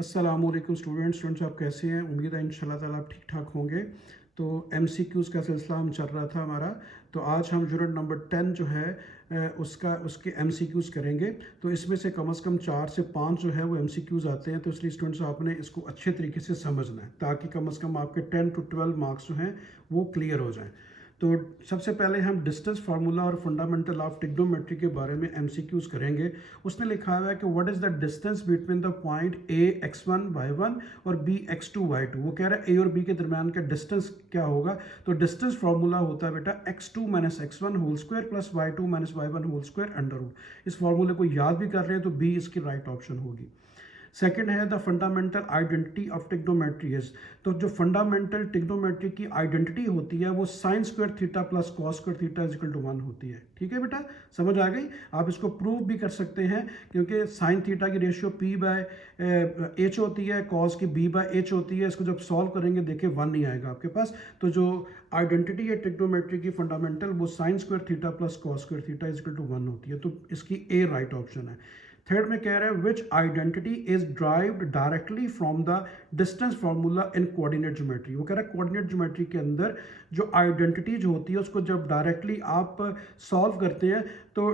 अस्सलामुअलैकुम स्टूडेंट्स आप कैसे हैं। उम्मीद है इंशाल्लाह ताला आप ठीक ठाक होंगे। तो MCQs का सिलसिला हम चल रहा था हमारा। तो आज हम यूनिट नंबर 10 जो है उसके MCQs करेंगे। तो इसमें से कम 4 से 5 जो है वो MCQs आते हैं। तो इसलिए स्टूडेंट्स आपने इसको अच्छे तरीके से समझना है ताकि कम से कम आपके 10 to 12 मार्क्स जो हैं वो क्लियर हो जाएँ। तो सबसे पहले हम डिस्टेंस फार्मूला और फंडामेंटल ऑफ ट्रिग्नोमेट्री के बारे में MCQs करेंगे। उसने लिखा हुआ है कि what is the distance between the point A x1 y1 और B x2 y2। वो कह रहा है A और B के दरमियान का डिस्टेंस क्या होगा। तो डिस्टेंस फार्मूला होता है बेटा x2 minus x1 whole square plus y2 minus y1 whole square under root. इस फार्मूले को याद भी कर रहे हैं तो B इसकी राइट ऑप्शन होगी। सेकेंड है the fundamental identity of trigonometry is. तो जो फंडामेंटल ट्रिग्नोमेट्री की आइडेंटिटी होती है वो sine square theta plus cos square theta is equal to 1 होती है। ठीक है बेटा, समझ आ गई। आप इसको प्रूव भी कर सकते हैं क्योंकि साइन थीटा की रेशियो P बाय H होती है, कॉस की B बाय H होती है। इसको जब सॉल्व करेंगे देखिए 1 नहीं आएगा आपके पास। तो जो आइडेंटिटी है ट्रिग्नोमेट्री की फंडामेंटल वो sine square theta plus cos square theta is equal to 1 होती है। तो इसकी ए राइट ऑप्शन है। थर्ड में कह रहा है which identity is derived directly from the distance formula in coordinate geometry. वो कह रहा है कोऑर्डिनेट ज्योमेट्री के अंदर जो आइडेंटिटी जो होती है उसको जब डायरेक्टली आप सॉल्व करते हैं तो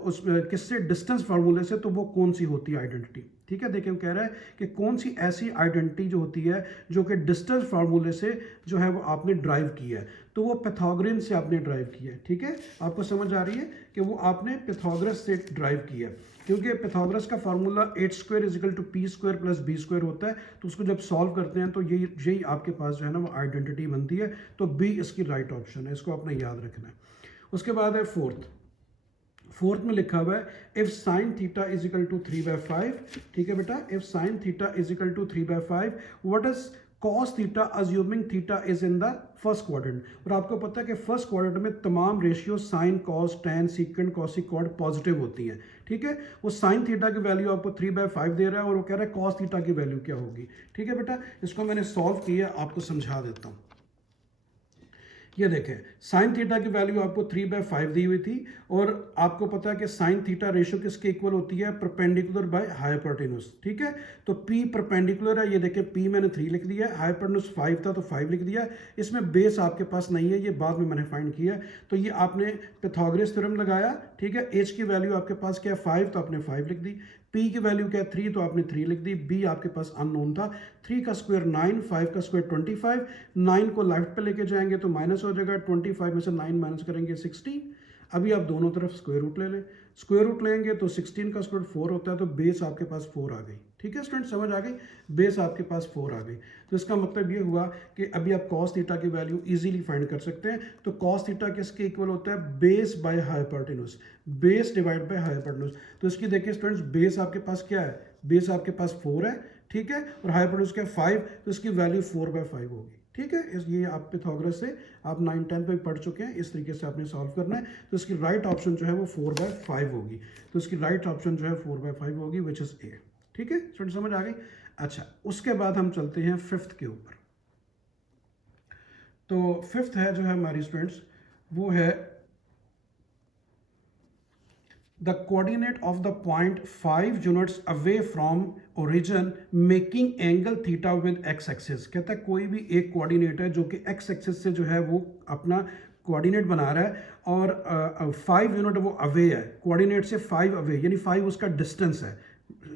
उस किससे, डिस्टेंस फार्मूले से, तो वो कौन सी होती है आइडेंटिटी। ठीक है, देखिए वो कह रहा है कि कौन सी ऐसी आइडेंटिटी जो होती है जो कि डिस्टेंस फार्मूले से जो है वो आपने ड्राइव की है। तो वो पैथागोरस से आपने ड्राइव किया है। ठीक है, आपको समझ आ रही है कि वो आपने पैथागोरस से ड्राइव किया है क्योंकि पैथागोरस का formula h square is equal to p square plus b square होता है। तो उसको जब सॉल्व करते हैं तो यही आपके पास जो है ना वो आइडेंटिटी बनती है। तो b इसकी राइट ऑप्शन है, इसको आपने याद रखना है। उसके बाद है फोर्थ में लिखा हुआ है if sine theta is equal to 3/5। ठीक है बेटा, if sine theta is equal to 3/5 what is cos theta assuming theta is in the first quadrant. और आपको पता है कि फर्स्ट क्वाड्रेंट में तमाम ratio sine cos tan secant cosec cot positive होती हैं। ठीक है, वो साइन थीटा की वैल्यू आपको 3/5 दे रहा है और वो कह रहा है कॉस थीटा की वैल्यू क्या होगी। ठीक है बेटा, इसको मैंने सॉल्व किया, आपको समझा देता हूँ। ये देखें, साइन थीटा की वैल्यू आपको 3/5 दी हुई थी और आपको पता है कि साइन थीटा रेशियो किसके इक्वल होती है, परपेंडिकुलर बाय हाइपोटेन्यूज। ठीक है, तो P परपेंडिकुलर है, ये देखें P मैंने 3 लिख दिया, हाइपोटेन्यूज 5 था तो 5 लिख दिया। इसमें बेस आपके पास नहीं है, ये बाद में मैंने फाइंड किया। तो ये आपने पैथागोरस थ्योरम लगाया। ठीक है, H की वैल्यू आपके पास क्या है 5, तो आपने 5 लिख दी। P की वैल्यू क्या है 3, तो आपने 3 लिख दी। B आपके पास अननोन था। 3 का स्क्वायर 9, 5 का स्क्वायर 25। 9 को लेफ्ट पे लेके जाएंगे तो माइनस हो जाएगा, 25 में से 9 माइनस करेंगे 16। अभी आप दोनों तरफ स्क्वायर रूट ले लें, स्क्वायर रूट लेंगे तो 16 का स्क्वायर 4 होता है। तो बेस आपके पास 4 आ गई। ठीक है स्टूडेंट, समझ आ गई, बेस आपके पास 4 आ गई। तो इसका मतलब ये हुआ कि अभी आप cos थीटा की वैल्यू इजीली फाइंड कर सकते हैं। तो cos थीटा किसके इक्वल होता है, base by hypotenuse, base divide by hypotenuse. तो इसकी देखिए स्टूडेंट्स, बेस आपके पास क्या है, बेस आपके पास 4 है। ठीक है, और हाइपोटेन्यूज क्या है 5, तो इसकी वैल्यू 4/5 होगी। ठीक है, ये आप पैथागोरस से आप 9-10 पे पढ़ चुके हैं, इस तरीके से आपने सॉल्व करना है। तो इसकी राइट ऑप्शन जो है वो 4/5 होगी। तो इसकी राइट ऑप्शन जो है 4/5 होगी विच इज ए। ठीक है स्टूडेंट, समझ आ गई। अच्छा, उसके बाद हम चलते हैं फिफ्थ के ऊपर। तो फिफ्थ है जो है हमारी स्टूडेंट्स, वो है the coordinate of the point 5 units away from origin making angle theta with x axis। कहता है कोई भी एक कोऑर्डिनेट है जो कि x एक्सिस से जो है वो अपना कोऑर्डिनेट बना रहा है और 5 यूनिट वो अवे है, कोऑर्डिनेट से 5 अवे, यानी 5 उसका डिस्टेंस है।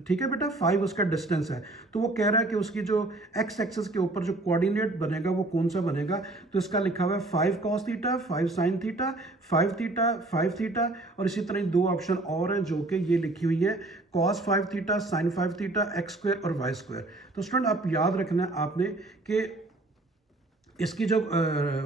ठीक है बेटा, 5 उसका डिस्टेंस है। तो वो कह रहा है कि उसकी जो x एक्सिस के ऊपर जो कोऑर्डिनेट बनेगा वो कौन सा बनेगा। तो इसका लिखा हुआ है 5 cos theta, 5 sin theta, 5 theta, 5 theta, और इसी तरह दो ऑप्शन और हैं जो कि ये लिखी हुई है cos 5 theta, sin 5 theta, x square और y स्क्वायर। तो स्टूडेंट आप याद रखना है आपने कि इसकी जो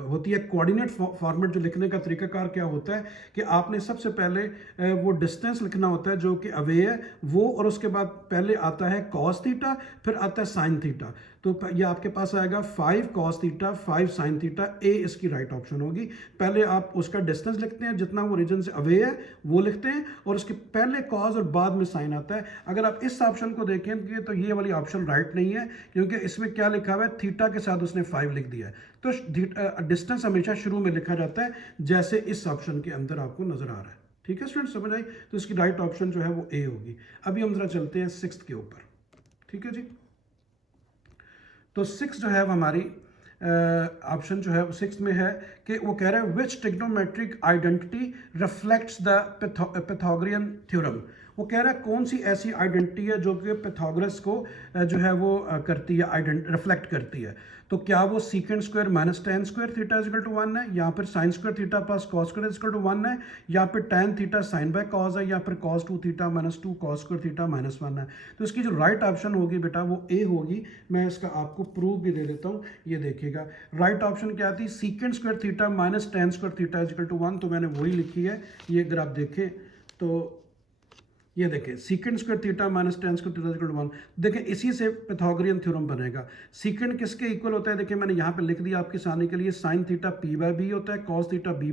होती है कोऑर्डिनेट फॉर्मेट, जो लिखने का तरीकाकार क्या होता है कि आपने सबसे पहले वो डिस्टेंस लिखना होता है जो कि अवे है वो, और उसके बाद पहले आता है cos थीटा, फिर आता है sin थीटा। तो ये आपके पास आएगा 5 cos थीटा, 5 sin थीटा, ए इसकी राइट ऑप्शन होगी। पहले आप उसका डिस्टेंस लिखते हैं, जितना वो रीजन से अवे है वो लिखते हैं, और उसके पहले cos और बाद में sin आता है। अगर आप इस ऑप्शन को देखें तो ये वाली ऑप्शन राइट नहीं है क्योंकि इसमें क्या लिखा हुआ है, थीटा के साथ उसने 5 लिख दिया है। तो डिस्टेंस हमेशा शुरू में लिखा जाता है जैसे इस ऑप्शन के अंदर आपको नजर आ रहा है। ठीक है स्टूडेंट, समझ आई। तो इसकी राइट ऑप्शन जो है वो ए होगी। अभी हम जरा चलते हैं सिक्स्थ के ऊपर। ठीक है जी, तो 6 जो है वो हमारी ऑप्शन जो है वो 6 में है कि वो कह रहा है which trigonometric identity reflects the pythagorean theorem. वो कह रहा है कौन सी ऐसी आइडेंटिटी है जो कि pythagoras को जो है वो करती है, रिफ्लेक्ट करती है। तो क्या वो secant square minus tan square theta is equal to 1 है, या फिर sine square theta plus cos square is equal to 1 है, या फिर tan theta sine by cos है, या फिर cos 2 theta minus 2 cos square theta minus 1 है। तो इसकी जो राइट ऑप्शन होगी बेटा वो ए होगी। मैं इसका आपको प्रूफ भी दे देता हूँ, ये देखिएगा। राइट ऑप्शन क्या थी, secant square theta minus tan square theta is equal to 1, तो मैंने वही लिखी है। ये अगर आप देखें तो ये देखें secant square theta minus tan square theta equal to 1, देखें इसी से pythagorean थ्योरम बनेगा। सीकेंड किसके इक्वल होता है, देखिए मैंने यहाँ पे लिख दिया आपकी आसानी के लिए, sine theta P by B होता है, cos theta B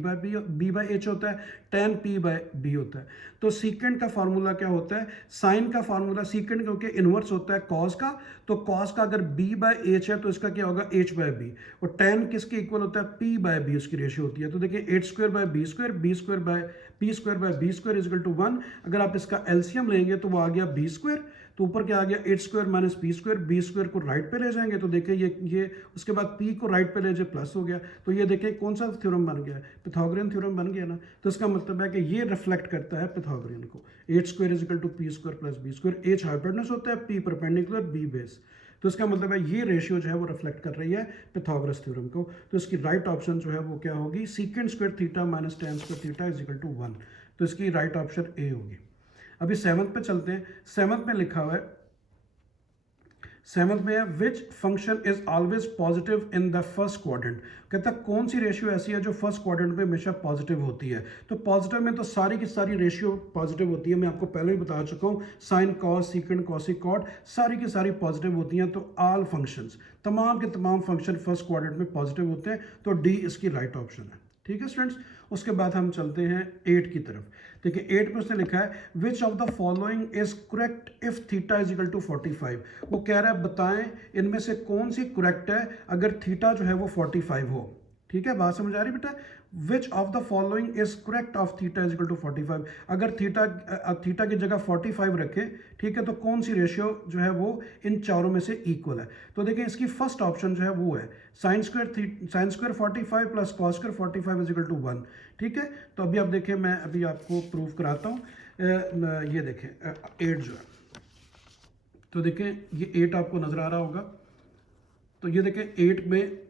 by H होता है, टेन पी बाय बी होता है। तो सीकेंड का फार्मूला क्या होता है, साइन का फार्मूला, सीकेंड क्योंकि इनवर्स होता है कॉस का, तो कॉस का अगर बी बाय एच है तो इसका क्या होगा एच बाय बी, और टेन किसके इक्वल होता है पी बाय बी, उसकी रेशियो होती है। तो देखिए H square by B square, B square by P square by B square is equal to 1। अगर आप इसका एलसीएम लेंगे तो वो आ गया बी स्क्वायर, तो ऊपर क्या आ गया H square minus B square, B square को राइट पे ले जाएंगे तो देखिए ये उसके बाद पी को राइट पे ले जाए प्लस हो गया। तो ये देखिए कौन सा थ्योरम बन गया है, pythagorean थ्योरम बन गया ना। तो इसका मतलब है कि ये रिफ्लेक्ट करता है pythagorean को। H square is equal to P square plus B square, H hypotenuse होता है, पी परपेंडिकुलर, बी बेस। तो इसका मतलब है ये रेशियो जो है वो रिफ्लेक्ट कर रही है pythagoras थ्योरम को। तो इसकी राइट ऑप्शन जो है वो क्या होगी, secant square theta minus tan square theta is equal to 1। तो इसकी राइट ऑप्शन ए होगी। अभी सेवंथ पे चलते हैं। सेवंथ में लिखा हुआ है, सेवंथ में है which function is always positive in the first quadrant. कहता है कौन सी रेशियो ऐसी है जो फर्स्ट क्वाड्रेंट में हमेशा पॉजिटिव होती है। तो पॉजिटिव में तो सारी की सारी रेशियो पॉजिटिव होती है, मैं आपको पहले ही बता चुका हूँ, sine cos secant cosec cot सारी की सारी पॉजिटिव होती हैं। तो ऑल फंक्शंस, तमाम के तमाम फंक्शन फर्स्ट क्वाड्रेंट में पॉजिटिव होते हैं। तो डी इसकी राइट ऑप्शन है। ठीक है स्टूडेंट्स, उसके बाद हम चलते हैं 8 की तरफ। देखिए 8 में उसने लिखा है which of the following is correct if theta is equal to 45। वो कह रहा है बताएं इनमें से कौन सी करेक्ट है अगर थीटा जो है वो 45 हो। ठीक है, बात समझ आ रही बेटा, which of the following is correct of theta is equal to 45। अगर थीटा की जगह 45 रखे, ठीक है, तो कौन सी रेशियो जो है वो इन चारों में से इक्वल है। तो देखिए इसकी फर्स्ट ऑप्शन जो है वो है sine square 45 plus cos square 45 is equal to 1। ठीक है, तो अभी आप देखें, मैं अभी आपको प्रूव कराता हूँ। ये देखें 8 जो है, तो देखें ये 8 आपको नजर आ रहा होगा। तो ये देखें 8 में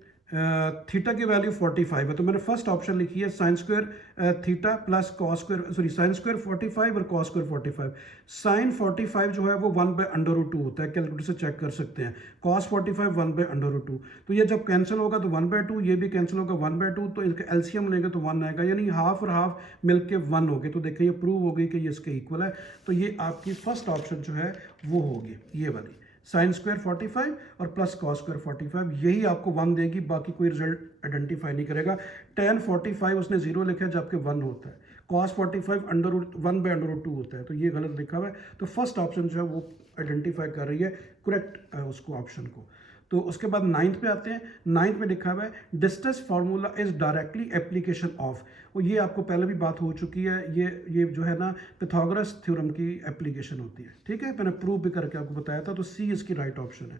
थीटा की वैल्यू 45 है, तो मैंने फर्स्ट ऑप्शन लिखी है sine square theta plus cos square, sorry sine square 45 और कॉस स्क्वायर 45। साइन 45 जो है वो 1 बाय अंडर रूट 2 होता है, कैलकुलेटर से चेक कर सकते हैं। कॉस 45 1 बाय अंडर रूट 2, तो ये जब कैंसिल होगा तो 1 बाय 2, ये भी कैंसिल होगा 1 बाय 2, तो इसका एलसीएम लेंगे तो 1 आएगा, यानी हाफ और हाफ मिलके 1 हो गए। तो देखिए ये प्रूव हो गई कि ये इसके इक्वल है। तो ये आपकी फर्स्ट ऑप्शन जो है वो होगी ये वाली, साइन स्क्वायर 45 और प्लस कॉस स्क्वायर 45, यही आपको 1 देगी, बाकी कोई रिजल्ट आइडेंटिफाई नहीं करेगा। tan 45 उसने 0 लिखा है जबकि 1 होता है, cos 45 under root 1 by under root 2 होता है, तो ये गलत लिखा हुआ है। तो फर्स्ट ऑप्शन जो है वो आइडेंटिफाई कर रही है करेक्ट उसको ऑप्शन को। तो उसके बाद 9th पे आते हैं। 9th में लिखा हुआ है distance formula is directly application of, और ये आपको पहले भी बात हो चुकी है, ये जो है ना pythagoras थ्योरम की एप्लीकेशन होती है। ठीक है, मैंने प्रूव भी करके आपको बताया था। तो सी इसकी राइट ऑप्शन है।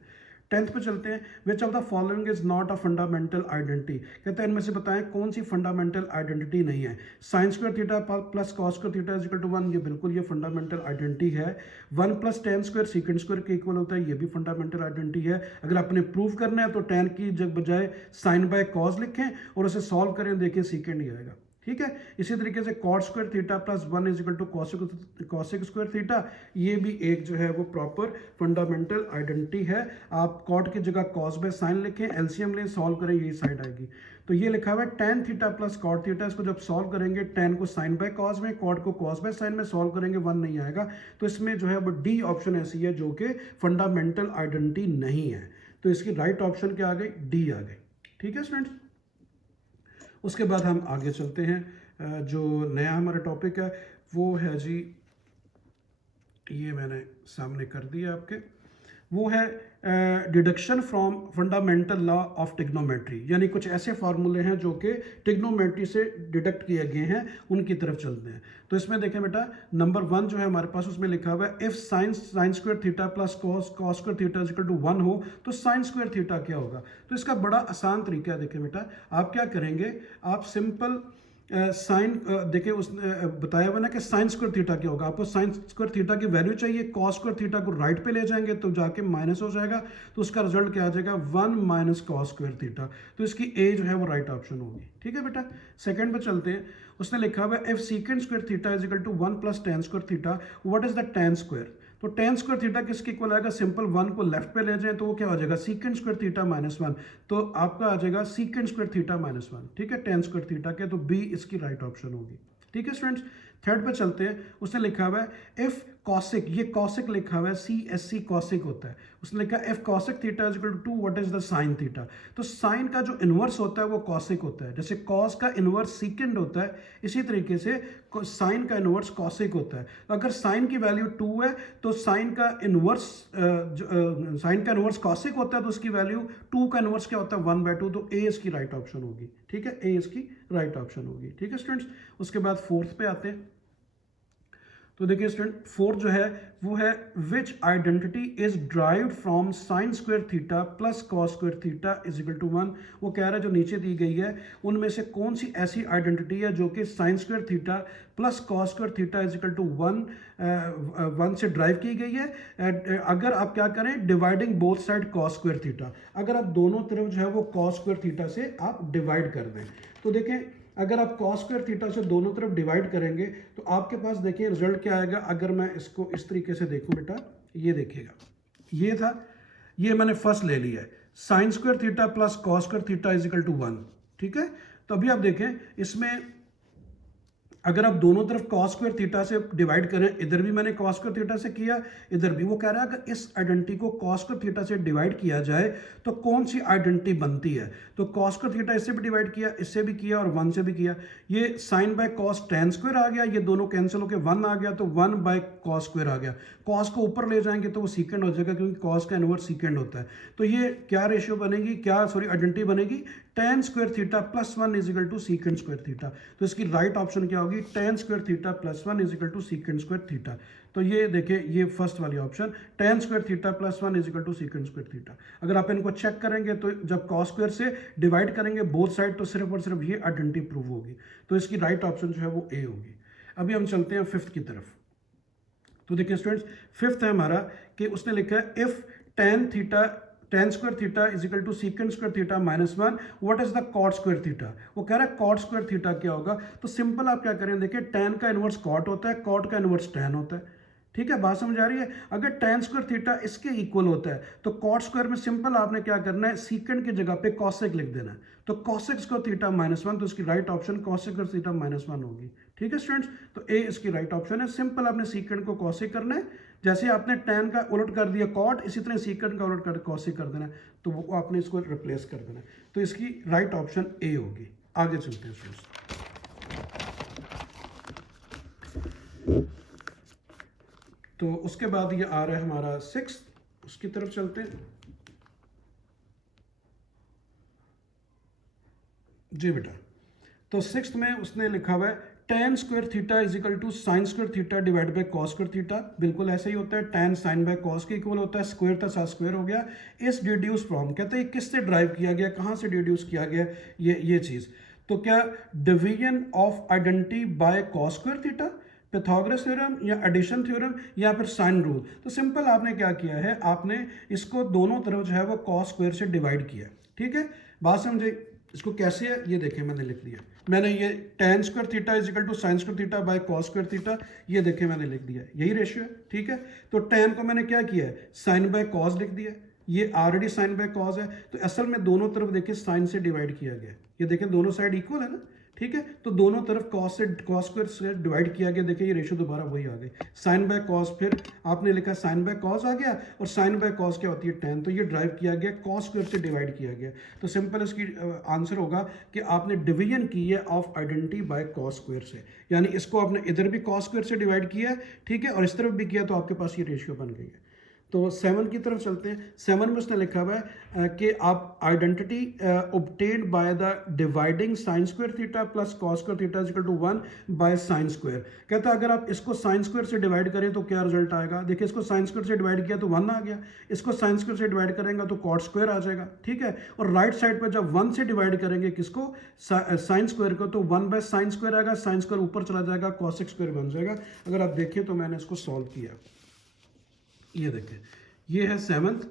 10th पे चलते हैं। विच of the following is not a fundamental identity. कहते हैं इनमें से बताएं कौन सी फंडामेंटल आइडेंटिटी नहीं है। Sine square theta plus cos square theta is equal to 1, ये बिल्कुल ये फंडामेंटल आइडेंटिटी है। 1 plus tan square secant square के इक्वल होता है, ये भी फंडामेंटल आइडेंटिटी है। अगर आपने प्रूव करना है तो टेन की जब बजाय साइन बाय कॉस लिखें और उसे सॉल्व करें, देखिए सीकेंड ही आएगा। ठीक है, इसी तरीके से cot square theta plus 1 is equal to cosec square theta, ये भी एक जो है वो प्रॉपर फंडामेंटल आइडेंटिटी है। आप कॉट की जगह कॉस बाय साइन लिखें, एलसीएम लें, सॉल्व करें, यही साइड आएगी। तो ये लिखा हुआ है tan theta plus cot theta, इसको जब सॉल्व करेंगे tan को साइन बाय कॉस में, कॉट को कॉस बाय साइन में, सॉल्व करेंगे 1 नहीं आएगा। तो इसमें जो है वो डी ऑप्शन ऐसी है जो कि फंडामेंटल आइडेंटिटी नहीं है। तो इसकी राइट ऑप्शन क्या आ गई, डी आ गई। ठीक है स्टूडेंट्स, उसके बाद हम आगे चलते हैं। जो नया हमारा टॉपिक है वो है जी, ये मैंने सामने कर दिया आपके। वो है deduction from fundamental law of trigonometry, यानी कुछ ऐसे फार्मूले हैं जो कि टिग्नोमेट्री से डिडक्ट किए गए हैं, उनकी तरफ चलते हैं। तो इसमें देखें बेटा, नंबर 1 जो है हमारे पास, उसमें लिखा हुआ है if sine square theta plus cos square theta equal to 1 हो तो साइन स्क्वायर थीटा क्या होगा। तो इसका बड़ा आसान तरीका है। देखें बेटा, आप क्या करेंगे, आप सिंपल साइन देखिए, उसने बताया हुआ ना कि साइन स्क्वायर थीटा क्या होगा। आपको साइन स्क्वायर थीटा की वैल्यू चाहिए, कॉस स्क्वायर थीटा को राइट पे ले जाएंगे तो जाके माइनस हो जाएगा, तो उसका रिजल्ट क्या आ जाएगा, 1 माइनस कॉस स्क्वायर थीटा। तो इसकी ए जो है वो राइट ऑप्शन होगी। ठीक है बेटा, सेकंड पे चलते हैं। उसने लिखा हुआ है if secant square theta is equal to 1 plus tan square theta what is the tan square. तो टेन स्क्वायर थीटा किसके इक्वल आएगा, सिंपल 1 को लेफ्ट पे ले जाएं तो वो क्या हो जाएगा, सीकेंड स्क्वायर थीटा माइनस 1। तो आपका आ जाएगा सीकेंड स्क्वायर थीटा माइनस 1। ठीक है, टेन स्क्वायर थीटा के, तो बी इसकी राइट ऑप्शन होगी। ठीक है स्टूडेंट्स, थर्ड पे चलते हैं। उसने लिखा हुआ है इफ कॉसिक, ये कॉसिक लिखा हुआ है CSC कॉसिक होता है। उसने लिखा है if cosec theta is equal to what is the sine theta. तो साइन का जो इनवर्स होता है वो कॉसिक होता है। जैसे कॉस का इनवर्स सीकेंड होता है, इसी तरीके से साइन का इनवर्स कॉसिक होता है। अगर साइन की वैल्यू 2 है तो साइन का इनवर्स कॉसिक होता है, तो उसकी वैल्यू 2 का इनवर्स क्या होता है, 1/2। तो ए इसकी राइट ऑप्शन होगी। ठीक है, ए इसकी राइट ऑप्शन होगी। ठीक है स्टूडेंट्स, उसके बाद फोर्थ पे आते हैं। तो देखिए स्टूडेंट, फोर्थ जो है वो है which identity is derived from sine square theta plus cos square theta is equal to 1। वो कह रहा है जो नीचे दी गई है उनमें से कौन सी ऐसी आइडेंटिटी है जो कि sine square theta plus cos square theta is equal to 1 से ड्राइव की गई है। अगर आप क्या करें, dividing both side cos square theta, अगर आप दोनों तरफ जो है वो कॉस स्क्वायर थीटा से आप डिवाइड कर दें। तो देखें, अगर आप कॉस स्क्वायर थीटा से दोनों तरफ डिवाइड करेंगे तो आपके पास देखिए रिजल्ट क्या आएगा। अगर मैं इसको इस तरीके से देखूं बेटा, ये देखिएगा, ये था, ये मैंने फर्स्ट ले लिया है, sine square theta plus cos square theta is equal to 1। ठीक है, तो अभी आप देखें इसमें अगर आप दोनों तरफ कॉस स्क्वायर थीटा से डिवाइड करें, इधर भी मैंने कॉस स्क्वायर थीटा से किया, इधर भी, वो कह रहा है अगर इस आइडेंटिटी को कॉस स्क्वायर थीटा से डिवाइड किया जाए तो कौन सी आइडेंटिटी बनती है। तो कॉस स्क्वायर थीटा इससे भी डिवाइड किया, इससे भी किया और 1 से भी किया। ये sine by cos tan square आ गया, ये दोनों कैंसिल होकर 1 आ गया, तो 1 बाय कॉस स्क्वायर आ गया। कॉस को ऊपर ले जाएंगे तो वो सीकेंड हो जाएगा, क्योंकि कॉस का इनवर्स सीकेंड होता है। तो ये क्या रेशियो बनेगी, क्या सॉरी आइडेंटिटी बनेगी, tan square theta plus 1 is equal to secant square theta. तो इसकी राइट ऑप्शन क्या होगी, tan square theta plus 1 is equal to secant square theta. तो ये देखिए, ये फर्स्ट वाली option, tan square theta plus 1 is equal to secant square theta. अगर आप इनको चेक करेंगे तो जब कॉस स्क्वायर से डिवाइड करेंगे बोथ साइड तो सिर्फ और सिर्फ ये आइडेंटिटी प्रूव होगी। तो इसकी राइट ऑप्शन जो है वो ए होगी। अभी हम चलते हैं फिफ्थ की तरफ। तो देखिए स्टूडेंट्स, फिफ्थ है हमारा कि उसने लिखा है if tan square theta is equal to secant square theta minus 1 what is the cot square theta. वो कह रहा है कॉट स्क्वायर थीटा क्या होगा। तो सिंपल आप क्या करें, देखिए टेन का इनवर्स कॉट होता है, कॉट का इनवर्स टेन होता है। ठीक है, बात समझ आ रही है। अगर टेन स्क्वायर थीटा इसके इक्वल होता है तो कॉट स्क्वायर में सिंपल आपने क्या करना है, सीकेंड की जगह पे कॉसेक लिख देना है। तो कॉसेक स्क्वायर थीटा माइनस 1, तो इसकी right option cosec square theta minus 1 होगी। ठीक है स्टूडेंट्स, तो ए इसकी राइट ऑप्शन है। सिंपल आपने सीकेंड को कॉसेक करना है, जैसे आपने टेन का उलट कर दिया कॉट, इसी तरह सीकेंड का उलट कर कॉसेक कर देना है, तो वो आपने इसको रिप्लेस कर देना है। तो इसकी राइट ऑप्शन ए होगी। आगे चलते हैं स्टूडेंट्स। तो उसके बाद ये आ रहा है हमारा सिक्स्थ, उसकी तरफ चलते हैं। जी बेटा, तो सिक्स्थ में उसने लिखा हुआ है tan square theta is equal to sine square theta divide by cos square theta. बिल्कुल ऐसा ही होता है, टेन साइन बाय कॉस के इक्वल होता है, स्क्वायर था साथ स्क्वायर हो गया। इस डिड्यूस फ्रॉम, कहते हैं किससे ड्राइव किया गया, कहाँ से डिड्यूस किया गया ये चीज़। तो क्या division of identity bye cos square theta, Pythagoras theorem या एडिशन थ्योरम या फिर साइन रूल। तो सिंपल आपने क्या किया है, आपने इसको दोनों तरफ जो है वो कॉस स्क्वायर से डिवाइड किया। ठीक है, बात समझे। इसको कैसे है ये देखें, मैंने लिख दिया, मैंने ये tan square theta is equal to sine square theta by cos square theta, ये देखें मैंने लिख दिया, यही रेशियो है। ठीक है, तो टेन को मैंने क्या किया है, साइन बाय कॉस लिख दिया, ये ऑलरेडी साइन बाय कॉस है, तो असल में दोनों तरफ देखिए साइन से डिवाइड किया गया। ये देखें दोनों साइड इक्वल है ना। ठीक है, तो दोनों तरफ कॉस स्क्वायर से डिवाइड किया गया। देखिए ये रेशियो दोबारा वही आ गई, साइन बाय कॉस, फिर आपने लिखा साइन बाय कॉस आ गया, और साइन बाय कॉस क्या होती है, टेन, तो ये ड्राइव किया गया, कॉस स्क्वायर से डिवाइड किया गया। तो सिंपल इसकी आंसर होगा कि आपने डिवीजन की है of identity bye cos square से, यानी इसको आपने इधर भी कॉस स्क्वायर से डिवाइड किया है, ठीक है, और इस तरफ भी किया, तो आपके पास ये रेशियो बन गई है। तो 7 की तरफ चलते हैं। 7 में उसने लिखा हुआ है कि आप identity obtained by the dividing sine square theta plus cos square theta is equal to 1 by sine square. कहता है अगर आप इसको साइन स्क्वायर से डिवाइड करें तो क्या रिजल्ट आएगा। देखिए इसको साइन स्क्वायर से डिवाइड किया तो 1 आ गया, इसको साइन स्क्वायर से डिवाइड करेंगे तो कॉट स्क्वायर आ जाएगा, ठीक है। और राइट साइड पर जब 1 से डिवाइड करेंगे किसको, साइन स्क्वायर को, तो 1 बाय साइन स्क्वायर आएगा, साइन स्क्वायर ऊपर चला जाएगा, कॉसेक स्क्वायर बन जाएगा। अगर आप देखें तो मैंने इसको सॉल्व किया, ये देखें ये है 7th।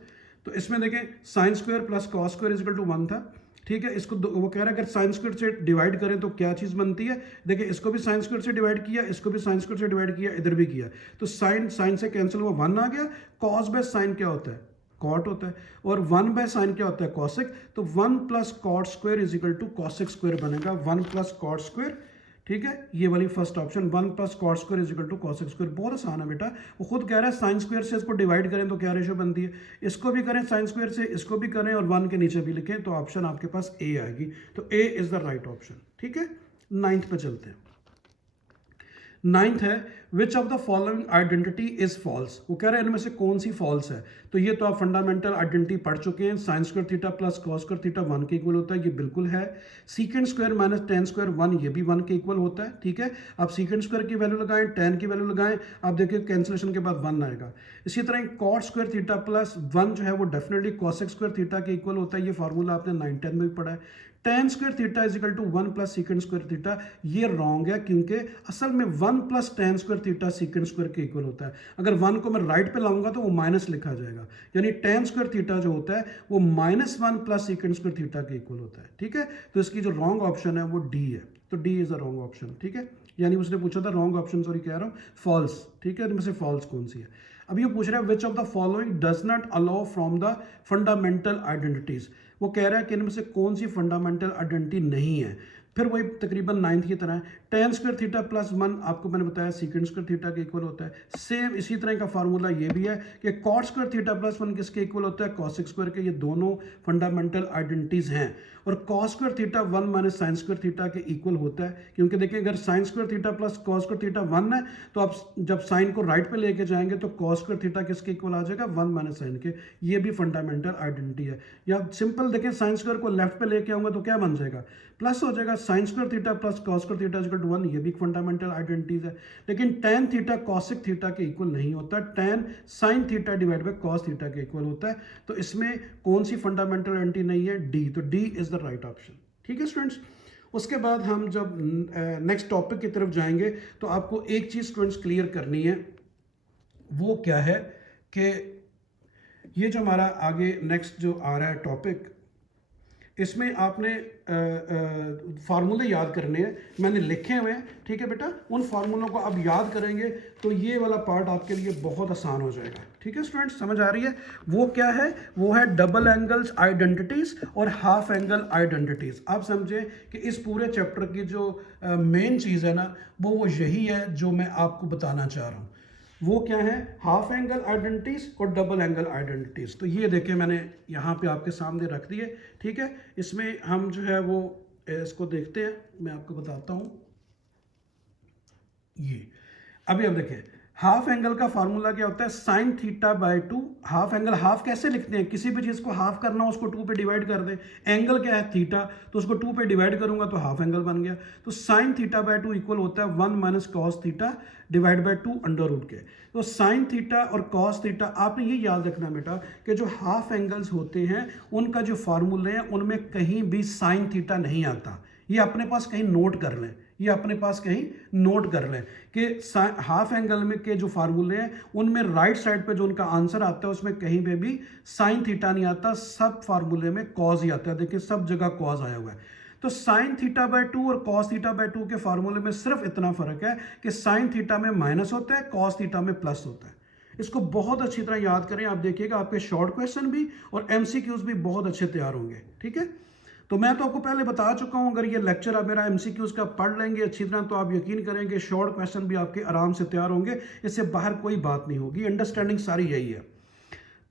तो इसमें देखें sine square plus cos square is equal to 1 था, ठीक है। इसको वो कह रहा है अगर साइन स्क्वायर से डिवाइड करें तो क्या चीज़ बनती है। देखिए इसको भी साइन स्क्वायर से डिवाइड किया, इसको भी साइन स्क्वायर से डिवाइड किया, इधर भी किया, तो साइन से कैंसिल हुआ, 1 आ गया। कॉस बाय साइन क्या होता है, कॉट होता है, और 1 बाय साइन क्या होता है, कॉसेक। तो 1 plus cot square is equal to cosec square बनेगा, 1 प्लस कॉट स्क्वायर, ठीक है। ये वाली first option 1 plus cot square is equal to cosec square. बहुत आसान है बेटा, वो खुद कह रहा है साइन स्क्वायर से इसको डिवाइड करें तो क्या रेशो बनती है, इसको भी करें साइन स्क्वायर से, इसको भी करें और 1 के नीचे भी लिखें, तो ऑप्शन आपके पास ए आएगी। तो A is the right option, ठीक है। 9th पे चलते हैं। 9th है which of the following identity is false. वो कह रहा है इनमें से कौन सी फॉल्स है। तो ये तो आप फंडामेंटल आइडेंटिटी पढ़ चुके हैं, sign square theta plus cos square theta 1 के इक्वल होता है, ये बिल्कुल है। सीकेंड स्क्वायर माइनस टेन स्क्वायर 1, ये भी 1 के इक्वल होता है, ठीक है। आप सीकेंड स्क्वायर की वैल्यू लगाएं, टेन की वैल्यू लगाएं, आप देखिए कैंसिलेशन के बाद 1 आएगा। इसी तरह कॉट स्क्वायर थीटा प्लस 1 जो है वो डेफिनेटली कॉसेक स्क्वायर थीटा के इक्वल होता है, ये फार्मूला आपने 9-10 में भी पढ़ा है। Tan square theta is equal to 1 plus secant square theta, ये रॉन्ग है क्योंकि असल में 1 plus tan square theta secant square के इक्वल होता है। अगर 1 को मैं राइट पे लाऊंगा तो वो माइनस लिखा जाएगा, यानी टेन स्क्वायर थीटा जो होता है वो -1 प्लस सीकेंड स्क्वायर थीटा के इक्वल होता है, ठीक है। तो इसकी जो रॉन्ग ऑप्शन है वो डी है, तो D is the wrong option, ठीक है। यानी उसने पूछा था रॉन्ग ऑप्शन, सॉरी कह रहा हूँ फॉल्स, ठीक है। इनमें से फॉल्स कौन सी है। अब ये पूछ रहा है which of the following does not allow from the fundamental identities. वो कह रहा है कि इनमें से कौन सी फंडामेंटल आइडेंटिटी नहीं है। फिर वही तकरीबन 9th की तरह है, टेन स्क्वायर थीटा प्लस 1 आपको मैंने बताया सीकेंड स्क्वायर थीटा के इक्वल होता है। सेम इसी तरह का फार्मूला ये भी है कि कॉट स्क्वायर थीटा प्लस 1 किसके इक्वल होता है, कॉसेक स्क्वायर के। ये दोनों फंडामेंटल आइडेंटिटीज हैं। और cos square theta 1 minus sine square theta के इक्वल होता है, क्योंकि देखिए अगर sign square theta plus cos square theta 1 है तो आप जब साइन को राइट पे लेके जाएंगे तो कॉस स्क्वायर थीटा किसके इक्वल आ जाएगा, 1 माइनस साइन के। ये भी फंडामेंटल आइडेंटिटी है। या सिंपल देखें साइन स्क्वायर को लेफ्ट पे लेके आऊंगा तो क्या बन जाएगा, प्लस हो जाएगा। Sine square theta plus cos square theta equal to 1, ये भी फंडामेंटल आइडेंटिटीज है। लेकिन टेन थीटा कॉसेक थीटा के इक्वल नहीं होता, tan sine theta divide by cos theta के इक्वल होता है। तो इसमें कौन सी फंडामेंटल आइडेंटिटी नहीं है, डी। तो D is the right option, ठीक है स्टूडेंट्स। उसके बाद हम जब नेक्स्ट टॉपिक की तरफ जाएंगे तो आपको एक चीज स्टूडेंट्स क्लियर करनी है, वो क्या है कि ये जो हमारा आगे नेक्स्ट जो आ रहा है टॉपिक, इसमें आपने फार्मूले याद करने हैं, मैंने लिखे हुए हैं, ठीक है बेटा। उन फार्मूलों को आप याद करेंगे तो ये वाला पार्ट आपके लिए बहुत आसान हो जाएगा, ठीक है स्टूडेंट्स। समझ आ रही है। वो क्या है, वो है डबल एंगल्स आइडेंटिटीज और हाफ एंगल आइडेंटिटीज। आप समझें कि इस पूरे चैप्टर की जो मेन चीज़ है ना, वो यही है जो मैं आपको बताना चाह रहा हूँ। वो क्या है, हाफ एंगल आइडेंटिटीज और डबल एंगल आइडेंटिटीज। तो ये देखें मैंने यहाँ पे आपके सामने रख दिए, ठीक है। इसमें हम जो है वो इसको देखते हैं, मैं आपको बताता हूँ। ये अभी अब देखें हाफ एंगल का फार्मूला क्या होता है, sine theta by 2। Half angle, half कैसे लिखते हैं, किसी भी चीज़ को हाफ करना हो उसको 2 पे डिवाइड कर दें। एंगल क्या है, थीटा, तो उसको 2 पे डिवाइड करूंगा तो हाफ एंगल बन गया। तो साइन थीटा बाय 2 इक्वल होता है 1 minus cos theta divide by 2 under root के। तो साइन थीटा और कॉस थीटा, आपने ये याद रखना बेटा कि जो हाफ एंगल्स होते हैं उनका जो फार्मूले हैं उनमें कहीं भी साइन थीटा नहीं आता। ये अपने पास कहीं नोट कर लें, ये अपने पास कहीं नोट कर लें कि हाफ एंगल में के जो फार्मूले हैं उनमें राइट साइड पे जो उनका आंसर आता है उसमें कहीं पे भी साइन थीटा नहीं आता, सब फार्मूले में कॉज ही आता है। देखिए सब जगह कॉज आया हुआ है। तो साइन थीटा बाय 2 और कॉस थीटा बाय 2 के फार्मूले में सिर्फ इतना फर्क है कि साइन थीटा में माइनस होता है, कॉस थीटा में प्लस होता है। इसको बहुत अच्छी तरह याद करें, आप देखिएगा आपके शॉर्ट क्वेश्चन भी और एमसीक्यूज भी बहुत अच्छे तैयार होंगे, ठीक है। तो मैं तो आपको पहले बता चुका हूं, अगर ये लेक्चर आप मेरा एमसीक्यूज का पढ़ लेंगे अच्छी तरह तो आप यकीन करेंगे शॉर्ट क्वेश्चन भी आपके आराम से तैयार होंगे, इससे बाहर कोई बात नहीं होगी। अंडरस्टैंडिंग सारी यही है।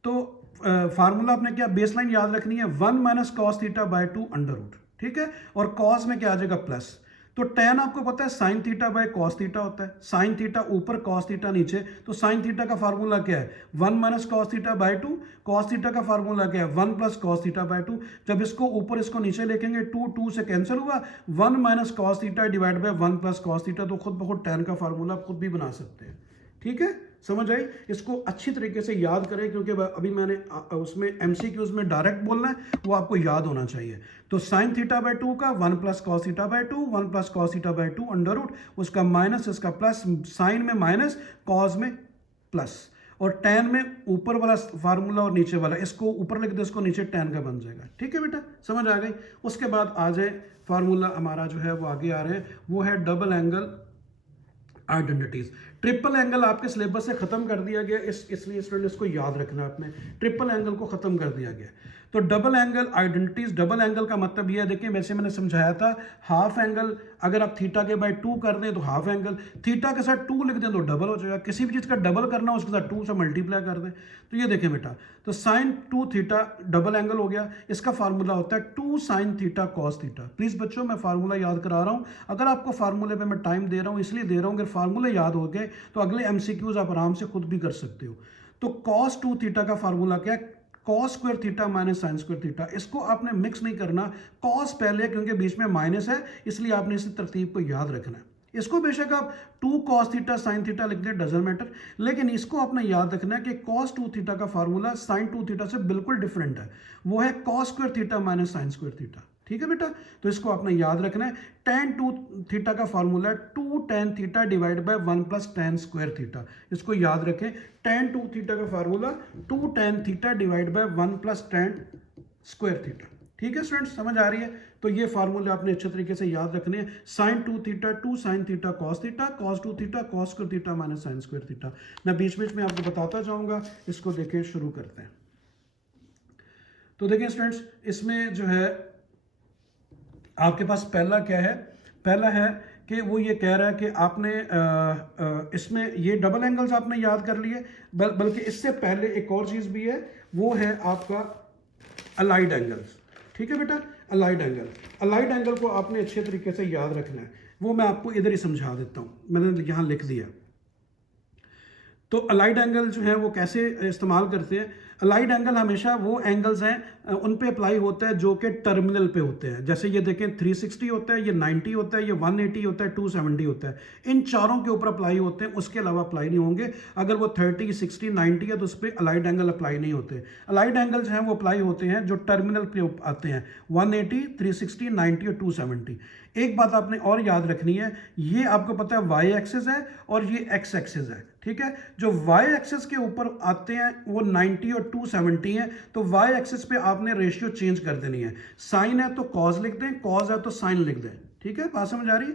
तो फार्मूला आपने क्या बेसलाइन याद रखनी है, 1 minus cos theta by 2 under root, ठीक है। और कॉस में क्या आ जाएगा, प्लस। तो tan आपको पता है sine theta by cos theta होता है, साइन थीटा ऊपर कॉस थीटा नीचे, तो साइन थीटा का फार्मूला क्या है 1 minus cos theta by 2, cos theta का फार्मूला क्या है 1 प्लस कॉस थीटा बाय 2। जब इसको ऊपर इसको नीचे लिखेंगे 2 से कैंसिल हुआ, 1 minus cos theta divide bye 1 plus cos theta, तो खुद ब खुद tan का फार्मूला आप खुद भी बना सकते हैं। ठीक है, समझ आई? इसको अच्छी तरीके से याद करें क्योंकि अभी मैंने उसमें एमसीक्यूज में डायरेक्ट बोलना है, वो आपको याद होना चाहिए। तो साइन थीटा बाय 2 का 1 plus cos theta by 2, 1 plus cos theta by 2 under root, उसका माइनस इसका प्लस, साइन में माइनस कॉस में प्लस, और tan में ऊपर वाला फार्मूला और नीचे वाला, इसको ऊपर लिख दे इसको नीचे tan का बन जाएगा। ठीक है बेटा, समझ आ गई? उसके बाद आ जाए फार्मूला हमारा जो है वो आगे आ रहे हैं, वो है double angle identities. Triple angle आपके सिलेबस से खत्म कर दिया गया, इसलिए स्टूडेंट इसको याद रखना आपने, ट्रिपल एंगल को खत्म कर दिया गया। तो double angle identities, double angle का मतलब यह है, देखिए वैसे मैंने समझाया था, हाफ एंगल अगर आप थीटा के बाय 2 कर दें तो हाफ एंगल, थीटा के साथ 2 लिख दें तो डबल हो जाएगा, किसी भी चीज़ का डबल करना हो उसके साथ 2 से मल्टीप्लाई कर दें। तो ये देखें बेटा, तो साइन 2 थीटा डबल एंगल हो गया, इसका फार्मूला होता है 2 sine theta cos theta. Please बच्चों मैं फार्मूला याद करा रहा हूँ, अगर आपको फार्मूले पे मैं टाइम दे रहा हूँ इसलिए दे रहा हूँ, अगर फार्मूले याद हो गए तो अगले एमसीक्यूज आप आराम से खुद भी कर सकते हो। तो कॉस 2 थीटा का फार्मूला क्या है, cos square theta minus sine square theta. इसको आपने मिक्स नहीं करना, कॉस पहले क्योंकि बीच में माइनस है इसलिए आपने इस तरतीब को याद रखना है। इसको बेशक आप 2 कॉस थीटा साइन थीटा लिख दें, डजंट मैटर, लेकिन इसको आपने याद रखना है कि कॉस 2 थीटा का फार्मूला साइन 2 थीटा से बिल्कुल डिफरेंट है, वो है cos square theta minus sine square theta. ठीक है बेटा, तो इसको आपने याद रखना है। tan 2 थीटा का फार्मूला है 2 tan theta divide bye 1 plus tan square theta, इसको याद रखें। tan 2 थीटा का formula 2 tan theta divide bye 1 plus tan square theta. ठीक है स्टूडेंट्स, समझ आ रही है? तो ये फार्मूले आपने अच्छे तरीके से याद रखने हैं। Sine 2 theta 2 sine theta cos theta, cos 2 theta cos square theta minus sine square theta. मैं बीच बीच में आपको बताता जाऊंगा, इसको देखें, शुरू करते हैं। तो देखें स्टूडेंट्स, इसमें जो है आपके पास पहला क्या है, पहला है कि वो ये कह रहा है कि आपने इसमें ये डबल एंगल्स आपने याद कर लिए, बल्कि इससे पहले एक और चीज़ भी है, वो है आपका अलाइड एंगल्स। ठीक है बेटा, अलाइड एंगल, अलाइड एंगल को आपने अच्छे तरीके से याद रखना है, वो मैं आपको इधर ही समझा देता हूँ, मैंने यहाँ लिख दिया। तो अलाइड एंगल जो है वो कैसे इस्तेमाल करते हैं, अलाइड एंगल हमेशा वो एंगल्स हैं उन पे अप्लाई होता है जो कि टर्मिनल पे होते हैं। जैसे ये देखें 360 होता है, ये 90 होता है, ये 180 होता है, 270 होता है, इन चारों के ऊपर अप्लाई होते हैं, उसके अलावा अप्लाई नहीं होंगे। अगर वो 30, 60, 90 है तो उस पर अलाइड एंगल अप्लाई नहीं होते। अलाइड एंगल्स हैं वो अप्लाई होते हैं जो टर्मिनल पे आते हैं, 180, 360, 90 और 270। एक बात आपने और याद रखनी है, ये आपको पता है वाई एक्सिस है और ये एक्स एक्सिस है। ठीक है, जो वाई एक्सिस के ऊपर आते हैं वो 90 और 270 है, तो वाई एक्सिस पे आपने रेशियो चेंज कर देनी है, साइन है तो कॉस लिख दें, कॉस है तो साइन लिख दें। ठीक है, बात समझ आ रही?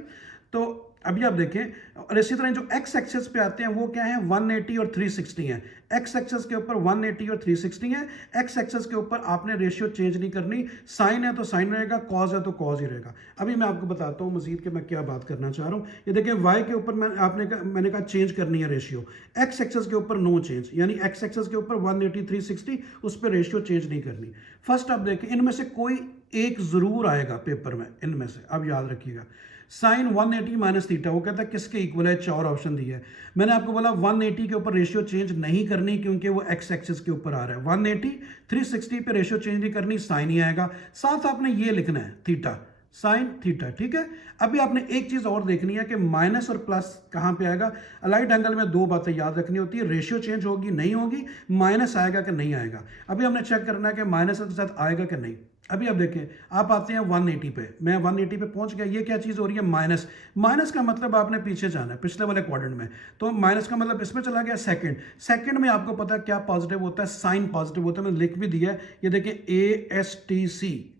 तो अभी आप देखें, और इसी तरह जो एक्स एक्सिस पे आते हैं वो क्या है, 180 और 360 है। एक्स एक्सिस के ऊपर 180 और 360 है, एक्स एक्सिस के ऊपर आपने रेशियो चेंज नहीं करनी, साइन है तो साइन रहेगा, कॉस है तो कॉस ही रहेगा। अभी मैं आपको बताता हूँ मजीद कि मैं क्या बात करना चाह रहा हूँ। ये देखिए, वाई के ऊपर मैंने कहा चेंज करनी है रेशियो, एक्स एक्सिस के ऊपर नो चेंज, यानी एक्स एक्सिस के ऊपर 180, 360 उस पर रेशियो चेंज नहीं करनी। फर्स्ट आप देखें, इनमें से कोई एक जरूर आएगा पेपर में, इनमें से अब याद रखिएगा। साइन 180 माइनस थीटा, वो कहता है किसके इक्वल है, 4 ऑप्शन दिया है। मैंने आपको बोला 180 के ऊपर रेशियो चेंज नहीं करनी क्योंकि वो एक्स एक्सिस के ऊपर आ रहा है। 180, 360 पे रेशियो चेंज नहीं करनी, साइन ही आएगा। साथ आपने ये लिखना है थीटा, साइन थीटा। ठीक है, अभी आपने एक चीज और देखनी है कि माइनस और प्लस कहां पे आएगा। अलाइड एंगल में 2 बातें याद रखनी होती है, रेशियो चेंज होगी नहीं होगी, माइनस आएगा कि नहीं आएगा। अभी हमने चेक करना है कि माइनस के साथ आएगा कि नहीं। अभी आप देखें, आप आते हैं 180 पे, मैं 180 पे पहुंच गया, ये क्या चीज़ हो रही है, माइनस। माइनस का मतलब आपने पीछे जाना है, पिछले वाले क्वाड्रेंट में, तो माइनस का मतलब इसमें चला गया सेकंड। सेकंड में आपको पता है क्या पॉजिटिव होता है, साइन पॉजिटिव होता है, मैंने लिख भी दिया है। ये देखिए